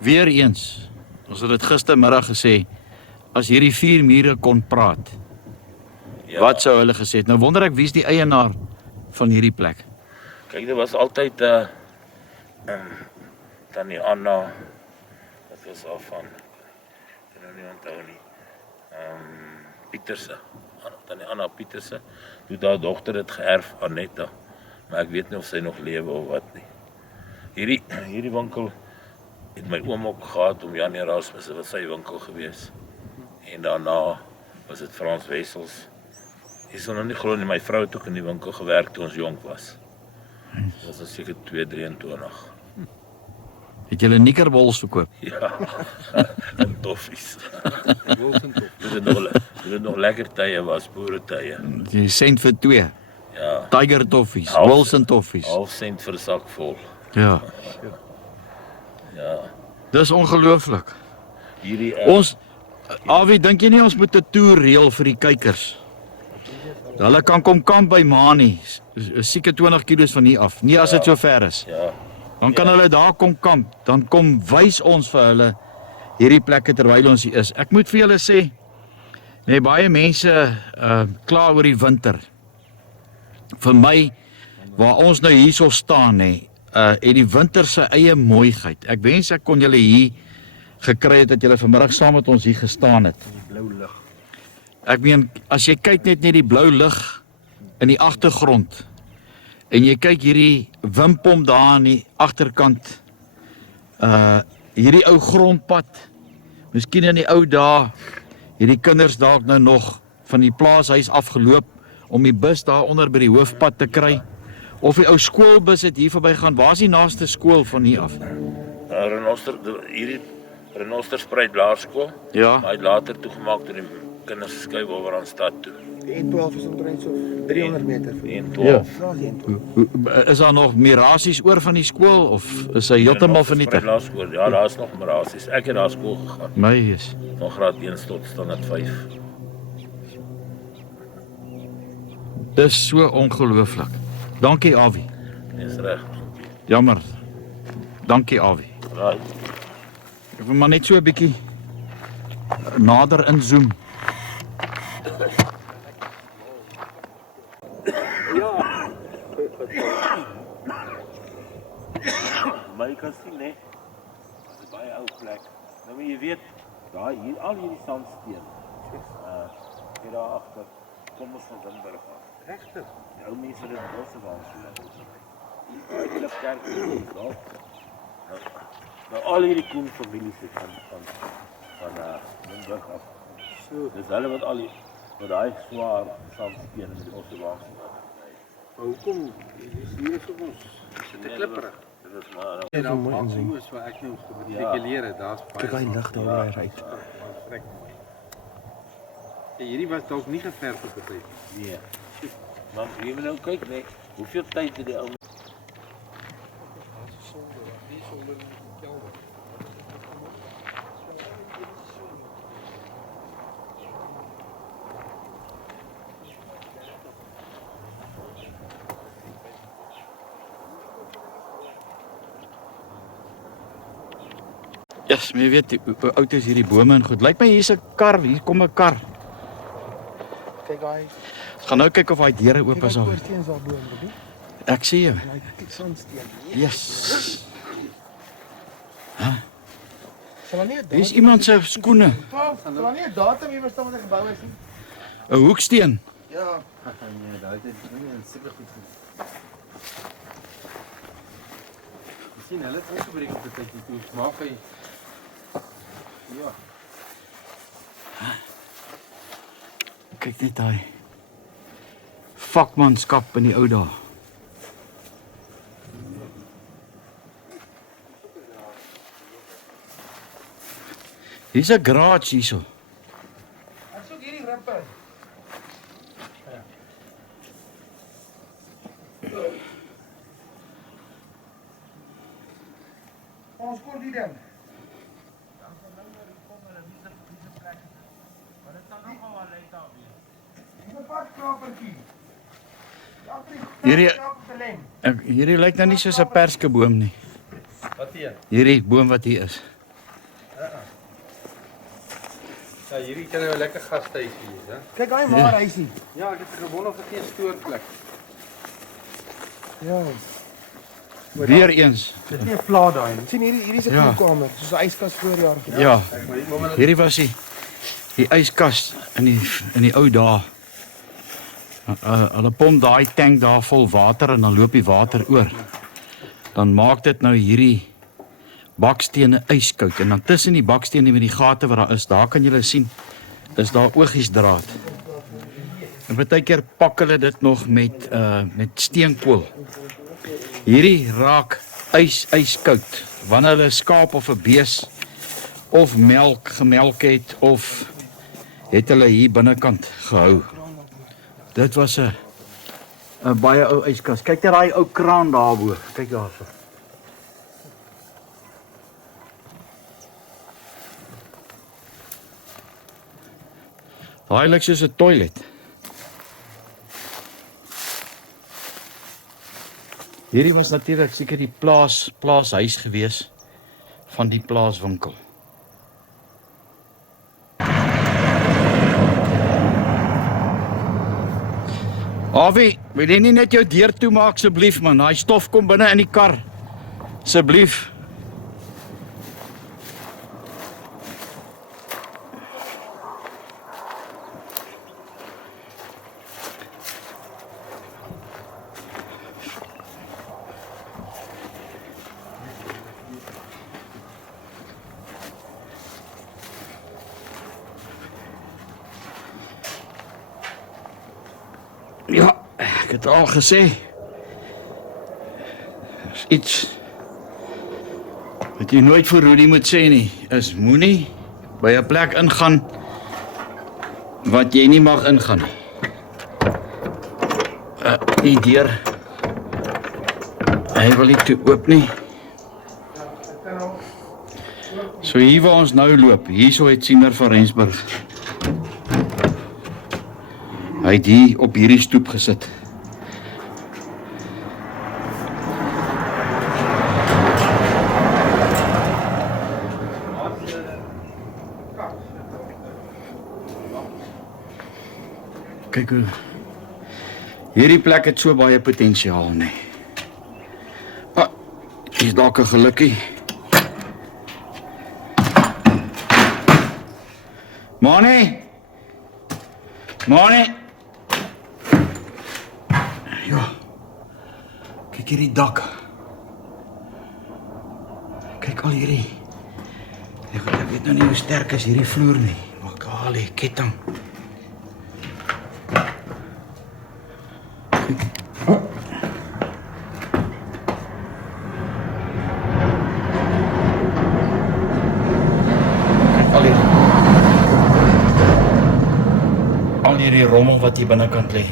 Weereens, ons het dit gistermiddag gesê, as hierdie 4 mure kon praat, Ja, wat sou hulle gesê het? Nou wonder ek wie's die eienaar van hierdie plek. kyk, dit was altyd Tannie Anna, wat was af van, ek nou nie onthou nie, Pieterse, Tannie Anna Pieterse, toe haar dogter het geërf, Annetta, maar ek weet nie of sy nog lewe of wat nie. Hierdie winkel het my oom ook gehad, om Jan Erasmus, dit was sy winkel gewees. En daarna was dit Frans Wessels. Jy sal nou nie glo nie, my vrou het ook in die winkel gewerk toe ons jonk was. Dit was dan seker 2-23. Het julle nikkerbols verkoop? Ja, en toffies. Wilson toe. Dit het nog lekker tye was, boeretye. Die sent vir 2. Ja, Tiger toffies, Half- Wilson toffies. half sent vir 'n sak vol. Ja. Ja, Dis ongelooflik. hierdie Ons Awie, dink jy nie ons moet 'n toer reël vir die kykers? Hulle kan kom kamp by Mani, seker 20 km van hier af. Nie as dit so ver is. ja, Dan kan hulle daar kom kamp. Dan kom wys ons vir hulle hierdie plekke terwyl ons hier is. Ek moet vir julle sê, nee, baie mense kla oor die winter. Vir my, waar ons nou hierso staan, het die winter se eie mooiheid. Ek wens ek kon julle hier gekry het dat julle vanmiddag saam met ons hier gestaan het. Blou lig. Ek meen, as jy kyk net die blou lig in die agtergrond. En jy kyk hierdie wimpom daar aan die agterkant. Hierdie ou grondpad. Miskien in die ou dae hierdie kinders dalk nou nog van die plaashuis afgeloop om die bus daar onder by die hoofpad te kry. Of die ou skoolbus het hier verbygaan. Waar is die naaste skool van hier af? Hierdie Renosterspruit Laerskool. Ja. Maar hy het later toegemaak toe die kinders skuif oor aan stad toe. Die N12 is omtrent so 300 meter. Die N12. Vraag die N12. Is daar nog mirasies oor van die skool of is hy heeltemal vernietig? Laerskool. Ja, daar is nog mirasies. Ek het daar skool gegaan. My is. Van graad 1 tot standaard 5. Dis so ongelooflik. Dankie Avi. Dis reg. Jammer. Dankie Avi. Right. Ek wil maar net so 'n bietjie nader inzoom. Maar jy kan sien, hè. Dit is baie ou plek. Nou maar jy weet, daai hier al hierdie sandsteen. Hier daar agter kom ons van Limburg af. Regtig? Die ou mense het dit bosse waar so. Die klipkerk is daar. Nou al hierdie Koen families het van Limburg af. So, dis hulle wat al die wat daai swaar sandsteen in die Ossewaanse Maar hoekom? Hier is op ons. Dit is klipperig. Dit is maar En dan mooi inzien. Soos wat ek nou gespekuleer het, daar's baie. Kyk hy lig daar waar hy ry. Hierdie was dalk nie geverf op die tyd. nee. Maar jy moet nou kyk, nee, hoeveel tyd het die ou Ja, yes, maar jy weet hoe oud is hierdie bome en goed. Lyk my hier's 'n kar, hier kom 'n kar. Kyk hy. Ons gaan nou kyk of hy deure oop is Kyk of. hy steens daar bo, weet Ek sien jou. jy? Kyk sandsteen. Yes. Sal daar nie 'n Hier's iemand se skoene, Sal daar nie 'n datum iewers staan wat hy gebou is nie? 'n hoeksteen. Ja. Nee, daai het nie in seker goed gedoen. Jy sien hulle het opgebreek op die tyd toe. Maak hy ja. Kyk net daai vakmanskap in die ou dae. Hier's 'n garage hierso. Ek soek hierdie rippe. Ons kort die ding. Dis 'n padkrapertjie. Hierdie lyk nou nie soos 'n perskeboom nie. Wat hier? Hierdie boom wat hier is. Ja, hierdie kan nou 'n lekker gastehuisie wees, hè? Kyk hy maar huisie. Ja, ek het gewonder of dit nie 'n stoorplek. Ja. Weer eens. Dit is nie 'n vla daai nie. sien hierdie se Ja. koelkamer, soos 'n yskas voorjaar. Ja, Kyk maar, hier moet maar hierdie was die yskas in die ou dae. Hulle pomp daai tank daar vol water en dan loop die water oor. Dan maak dit nou hierdie bakstene yskoud en dan tussen die bakstene met die gate wat daar is, daar kan julle sien, is daar oogiesdraad. En baie keer pak hulle dit nog met steenkool. Hierdie raak yskoud wanneer hulle 'n skaap of 'n bees of melk gemelk het of het hulle hier binnekant gehou. Dit was 'n baie ou yskas. Kyk net daai ou kraan daarbo. Kyk daarso. Daai lyk soos 'n toilet. Hierdie was natuurlik seker die plaashuis gewees van die plaaswinkel. Avi, wil jy nie net jou deur toemaak asseblief man? Daai stof kom binne in die kar. Asseblief. Ek het al gesê. Is iets wat jy nooit vir Rudy moet sê nie, is moenie by 'n plek ingaan wat jy nie mag ingaan nie. Die deur. Hy wil nie toe oop nie. So hier waar ons nou loop, hierso het Siener van Rensburg. Hy het hier op hierdie stoep gesit. Kyk hoe hierdie plek het so baie potensiaal, nee. Hier's dalk 'n gelukkie. Money! Money! Ja. Kyk hierdie dak. Kyk al hierdie. Ek weet nou nie hoe sterk is hierdie vloer nie. Maar kaal die ketting. Al hierdie rommel wat hier binnekant lê.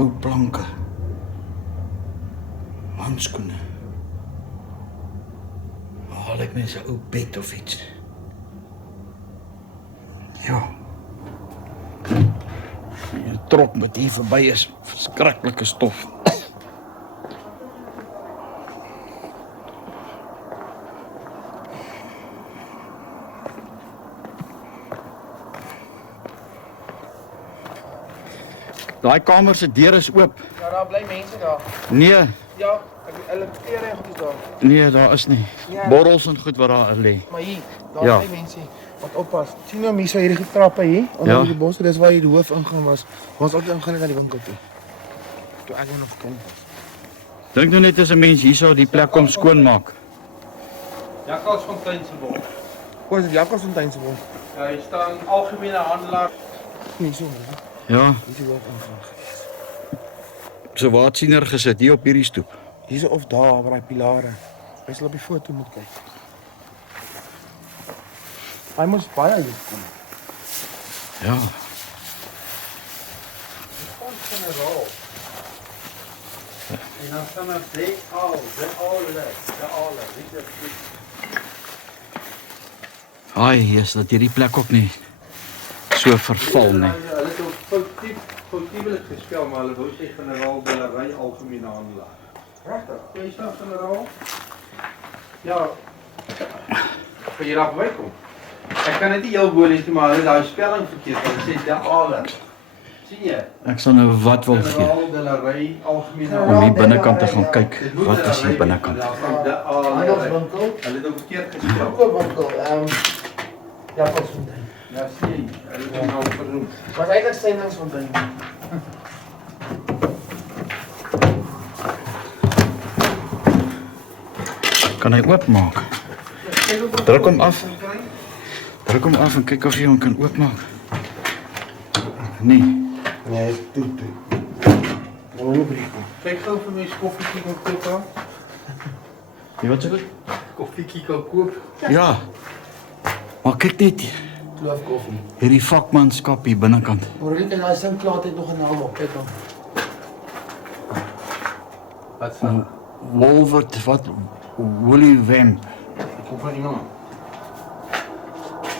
Ou planke. Handskoene. Haal ek mense ou bed of iets. Ja. Die trok met hier verby is verskriklike stof. Daai kamer se deur is oop. Ja, daar bly mense daar. Nee, Ja, hulle klere en goed daar. nee, daar is nie. Ja. Borrels en goed wat daar lê. Maar hier, daar Ja. bly mense wat oppas. Sien jy hier so hierdie trappe hier onder Ja. die bos, dis waar die hoof ingaan was. Ons altyd ingaan net na die winkel toe. Toe ek nog kind was. Dink nou net as 'n mens hierso die plek kom skoonmaak. Jakkalsfontein se bos. Hoe is dit Jakkalsfontein se bos? Ja, hier staan algemene handelaar. Nee, so man. Ja, Hier is die hoof ingaan. so waar het Siener gesit hier op hierdie stoep. Hierso of daar waar daai pilare. Jy sal op die foto moet kyk. Hy moes baie hier kom. Ja, Ons generaal. En dan staan er de alle, ai, is dat hierdie plek ook nie so verval nie. Hulle het ook foutiewelik gespel, maar hulle wou sê generaal Bellery algemene handelaar. Pragtig. Jy staan generaal? Ja. Vir jy daar bykom. Ek kan dit nie heel goed lees nie, maar hulle het daai spelling verkeerd. Hulle sê de alle. Sien jy? Ek sal nou wat wil gee Generaal Bellery algemene om hier binnekant te gaan kyk. Wat is hier binnekant? De alle. Handelswinkel. Hulle het ook verkeerd gespel. Koopwinkel. Jakkalsfontein. Ja, sien. Hulle het hom nou vernoem. Was eintlik Steyningsfontein. Kan hy oopmaak? Druk hom af. Druk hom af en kyk of jy hom kan oopmaak. Nee. Nee, toe. Nou nie brief. Kyk gou vir my koffietjie kan koop aan. Jy wat sê goed? Koffietjie kan koop. Ja. Maar kyk net Kloof koffie. hierdie vakmanskap hier binnekant. Maar dit en daai sinklaat het nog 'n naam op, kyk dan. Wat sê? Wolvert wat Woolly Wamp. Kom van iemand.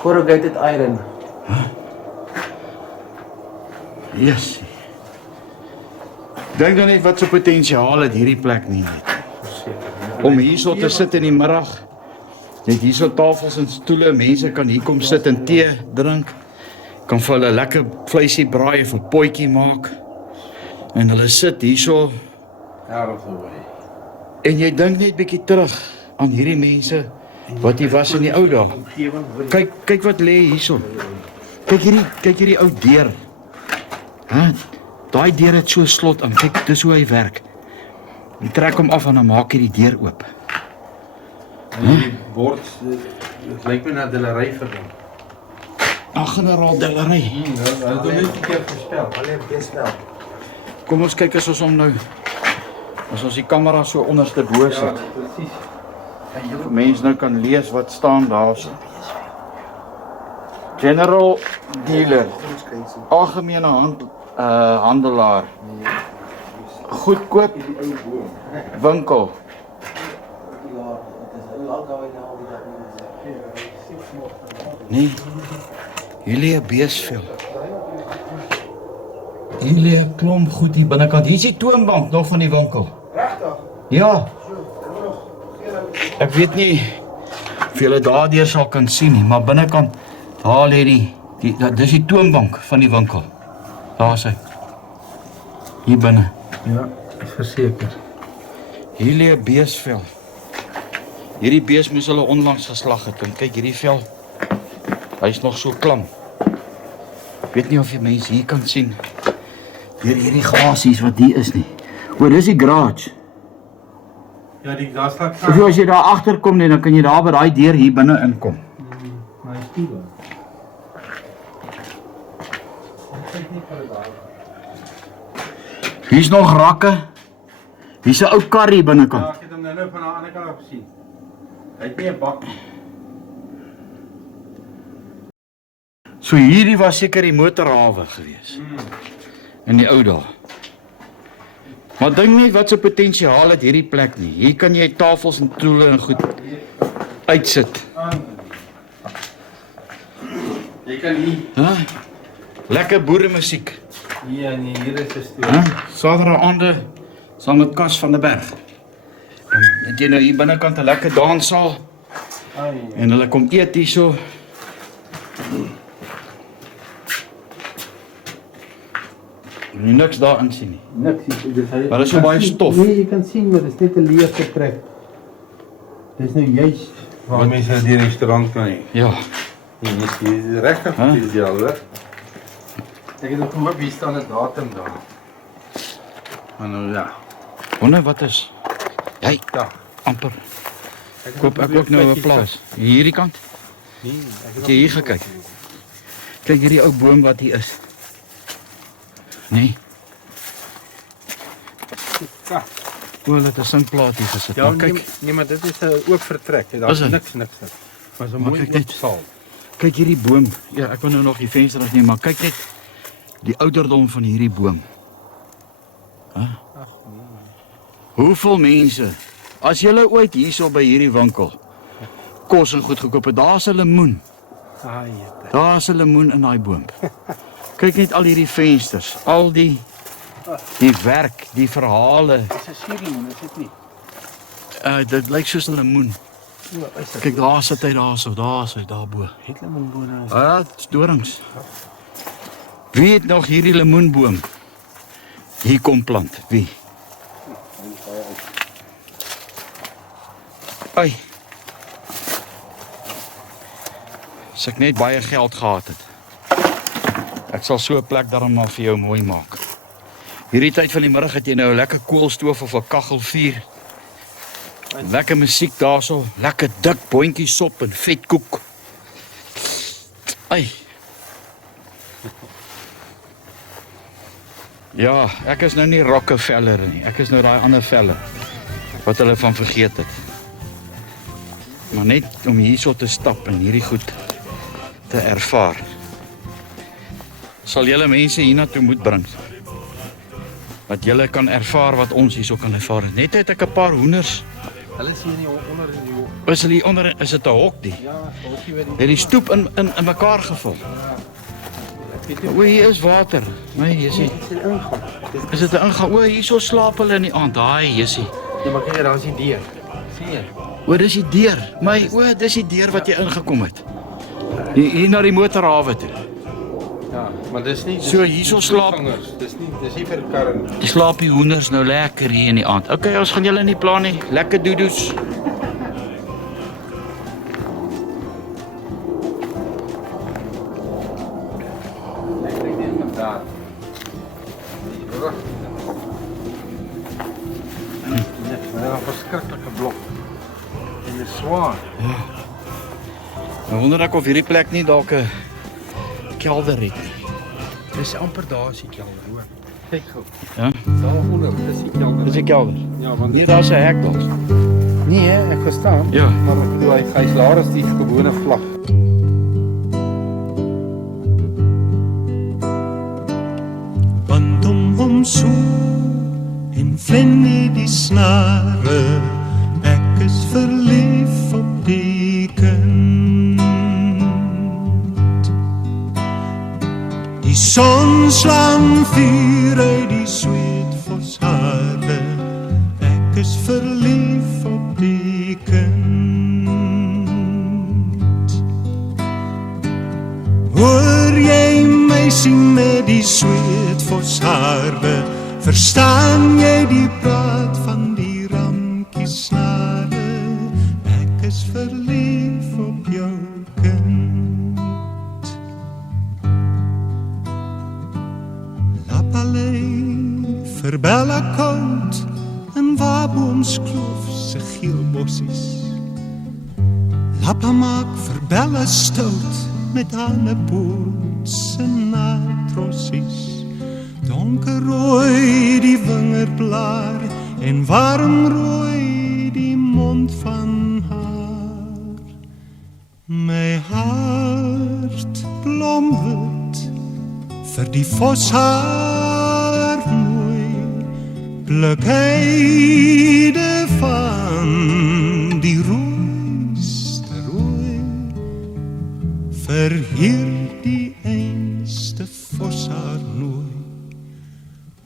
Corrugated iron. Yes. Dink dan net wat so potensiaal het hierdie plek nie. Om hierso te sit in die middag. Net hierso tafels en stoele, mense kan hier kom sit en tee drink. Kan vir hulle lekker vleisie braai of 'n potjie maak. En hulle sit hierso Ja, wat hoor jy? en jy dink net bietjie terug aan hierdie mense wat hier was in die ou dae. Omgewing hoor jy? Kyk wat lê hierso. Kyk hierdie ou deur. Hæ? Daai deur het so 'n slot aan. Kyk, dis hoe hy werk. Jy trek hom af en dan maak jy die deur oop. Die bord, dit lyk my na Dellery verband. Ag, generaal Dellery. Hulle het hom net verkeerd gespel. Hulle het gespel. Kom ons kyk as ons hom nou. As ons die kamera so onderste bo sit. Presies. Vir mense nou kan lees wat staan daarso. General dealer. Algemene handelaar. Goedkoop winkel. Nee. Hier lê 'n beesvel. Hier lê 'n klomp goed hier binnekant. Hier is die toonbank nog van die winkel. Regtig? Ja. Ek weet nie of julle daardeur sal kan sien nie, maar binnekant daar lê dis die toonbank van die winkel. Daar is hy. Hier binne. Ja, is verseker. Hier lê 'n beesvel. Hierdie bees moes hulle onlangs geslag het. En kyk hierdie vel. Hy's nog so klam. Ek weet nie of jy mense hier kan sien. Deur hierdie gasies wat hier is nie. O, dis die garage. Ja, daar staan So as jy daar agter kom net, dan kan jy daar by daai deur hier binne inkom. my stoel. Hier's nog rakke. Hier's 'n ou kar hier binnekant. Ja, ek het hom nou van die ander kant af gesien. Hy het nie 'n bak nie. So hierdie was seker die motorhawe gewees. In die ou dae. Maar dink net wat se potensiaal het hierdie plek nie. Hier kan jy tafels en stoele en goed uitsit. Jy kan hier. Hæ? Lekker boeremusiek. Ja, nee, hier is 'n stoel. Hæ? Saterdag aande saam met Kas van der Berg. En het jy nou hier binnekant 'n lekker danssaal en hulle kom eet hierso. Nie niks daarin sien nie. Niks, dis hy. Maar dis so baie stof. Nee, jy kan sien, maar dis net 'n leë vertrek. Dis nou juist waar mense die restaurant kan hê. Ja. Hier is regtig Huh? spesiaal, hè? Ek het ook gehoop hier staan 'n datum daar. Maar nou ja. Wonder wat is. Jy Ja. amper. Koop ek ook nou 'n plaas. Hierdie kant. Nee, ek Het jy hier gekyk? Kyk hierdie ou boom wat hier is. Nee. Ja. O, hulle het 'n singplaat hier gesit. Ja, Maar kyk, kyk, nee, maar dit is 'n oop vertrek. Is Daar's dit? niks. Maar so Maar mooi kyk net. oop saal. kyk hierdie boom. Ja, ek wil nou nog die venster afneem, maar kyk net die ouderdom van hierdie boom. Hæ? Hoeveel mense as julle ooit hierso by hierdie winkel kos en goed gekoop het, daar's 'n lemoen. Ai, Daar's 'n lemoen in daai boom. Kyk net al hierdie vensters, al die werk, die verhale. dis 'n suurlemoen, is dit nie? Dit lyk soos 'n lemoen. Ja, is dit? Kyk, daar sit hy daarso, daar sit daarbo. Het lemoenbone is. Ah, dit's dorings. Wie het nog hierdie lemoenboom hier kom plant? Wie? Ai. As ek net baie geld gehad het. Ek sal so 'n plek daarom maar vir jou mooi maak. Hierdie tyd van die middag het jy nou 'n lekker koolstoof of 'n kaggelvuur. Lekker musiek daarso, lekker dik boontjies sop en vetkoek. Ai. Ja, ek is nou nie Rockefeller nie. Ek is nou daai ander velle wat hulle van vergeet het. Maar net om hierso te stap en hierdie goed te ervaar. Sal julle mense hiernatoe moet bring. Dat julle kan ervaar wat ons hierso kan ervaar. Net het ek 'n paar hoenders. Hulle is hier nie onder in die hok. Is hulle hier onder? Is dit 'n hok die? Ja, hokkie wat Het die stoep in mekaar gevul. ek weet nie O, hier is water. Nee, jy sien. of dit ingaan. Is dit 'n ingang? O, hierso slaap hulle in die aand. Daai, jy sien. Ja, maar kyk, daar's die deur. Sien jy? O, dis die deur. Dis die deur wat jy ingekom het. Hier na die motorhawe toe. Ja, maar dis nie So, hierso slaap- Dis nie vir karre nie. Die slaap die hoenders nou lekker hier in die aand. Okay, ons gaan julle nie plan nie. Lekker doedoes. Ek dink nie van daar. Net, maar 'n verskriklike blok. En dit is swaar. Ek wonder ek of hierdie plek nie dalk 'n kelder het nie. Dis amper daar as die kelder, hoor. Kyk gou. Ja? Daaronder, dis die kelder. Dis 'n kelder. Ja, want Nee, daar's 'n hek daar. nee, ek verstaan. Ja. Maar ek bedoel hy's daar is die gewone vlag. Want om hom so en vlenne die snare, ek is verlief op die kind. Die son slaan vuur uit die sweetvos hare, ek is verlief op die kind. Hoor jy meisie met die sweetvos hare, verstaan jy die praat van die ramkies snare, ek is verlief op jou kind. Lapalei vir Bella Kout en Waboomskloof se geel bossies. Lappa maak vir Bella stout met Hanepoort se natrossies. Donkerrooi die wingerblaar en warmrooi die mond van haar. My hart blomwit vir die voshaar mooi, plukheide van die rooiste rooi, vir hierdie einste voshaar nooi.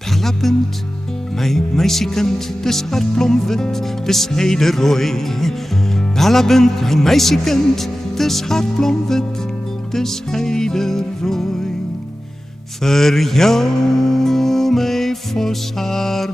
Bella punt, my meisiekind, dis hartblomwit, dis heiderooi. Bella punt, my meisiekind, dis hartblomwit, dis heiderooi. Vir jou my voshaar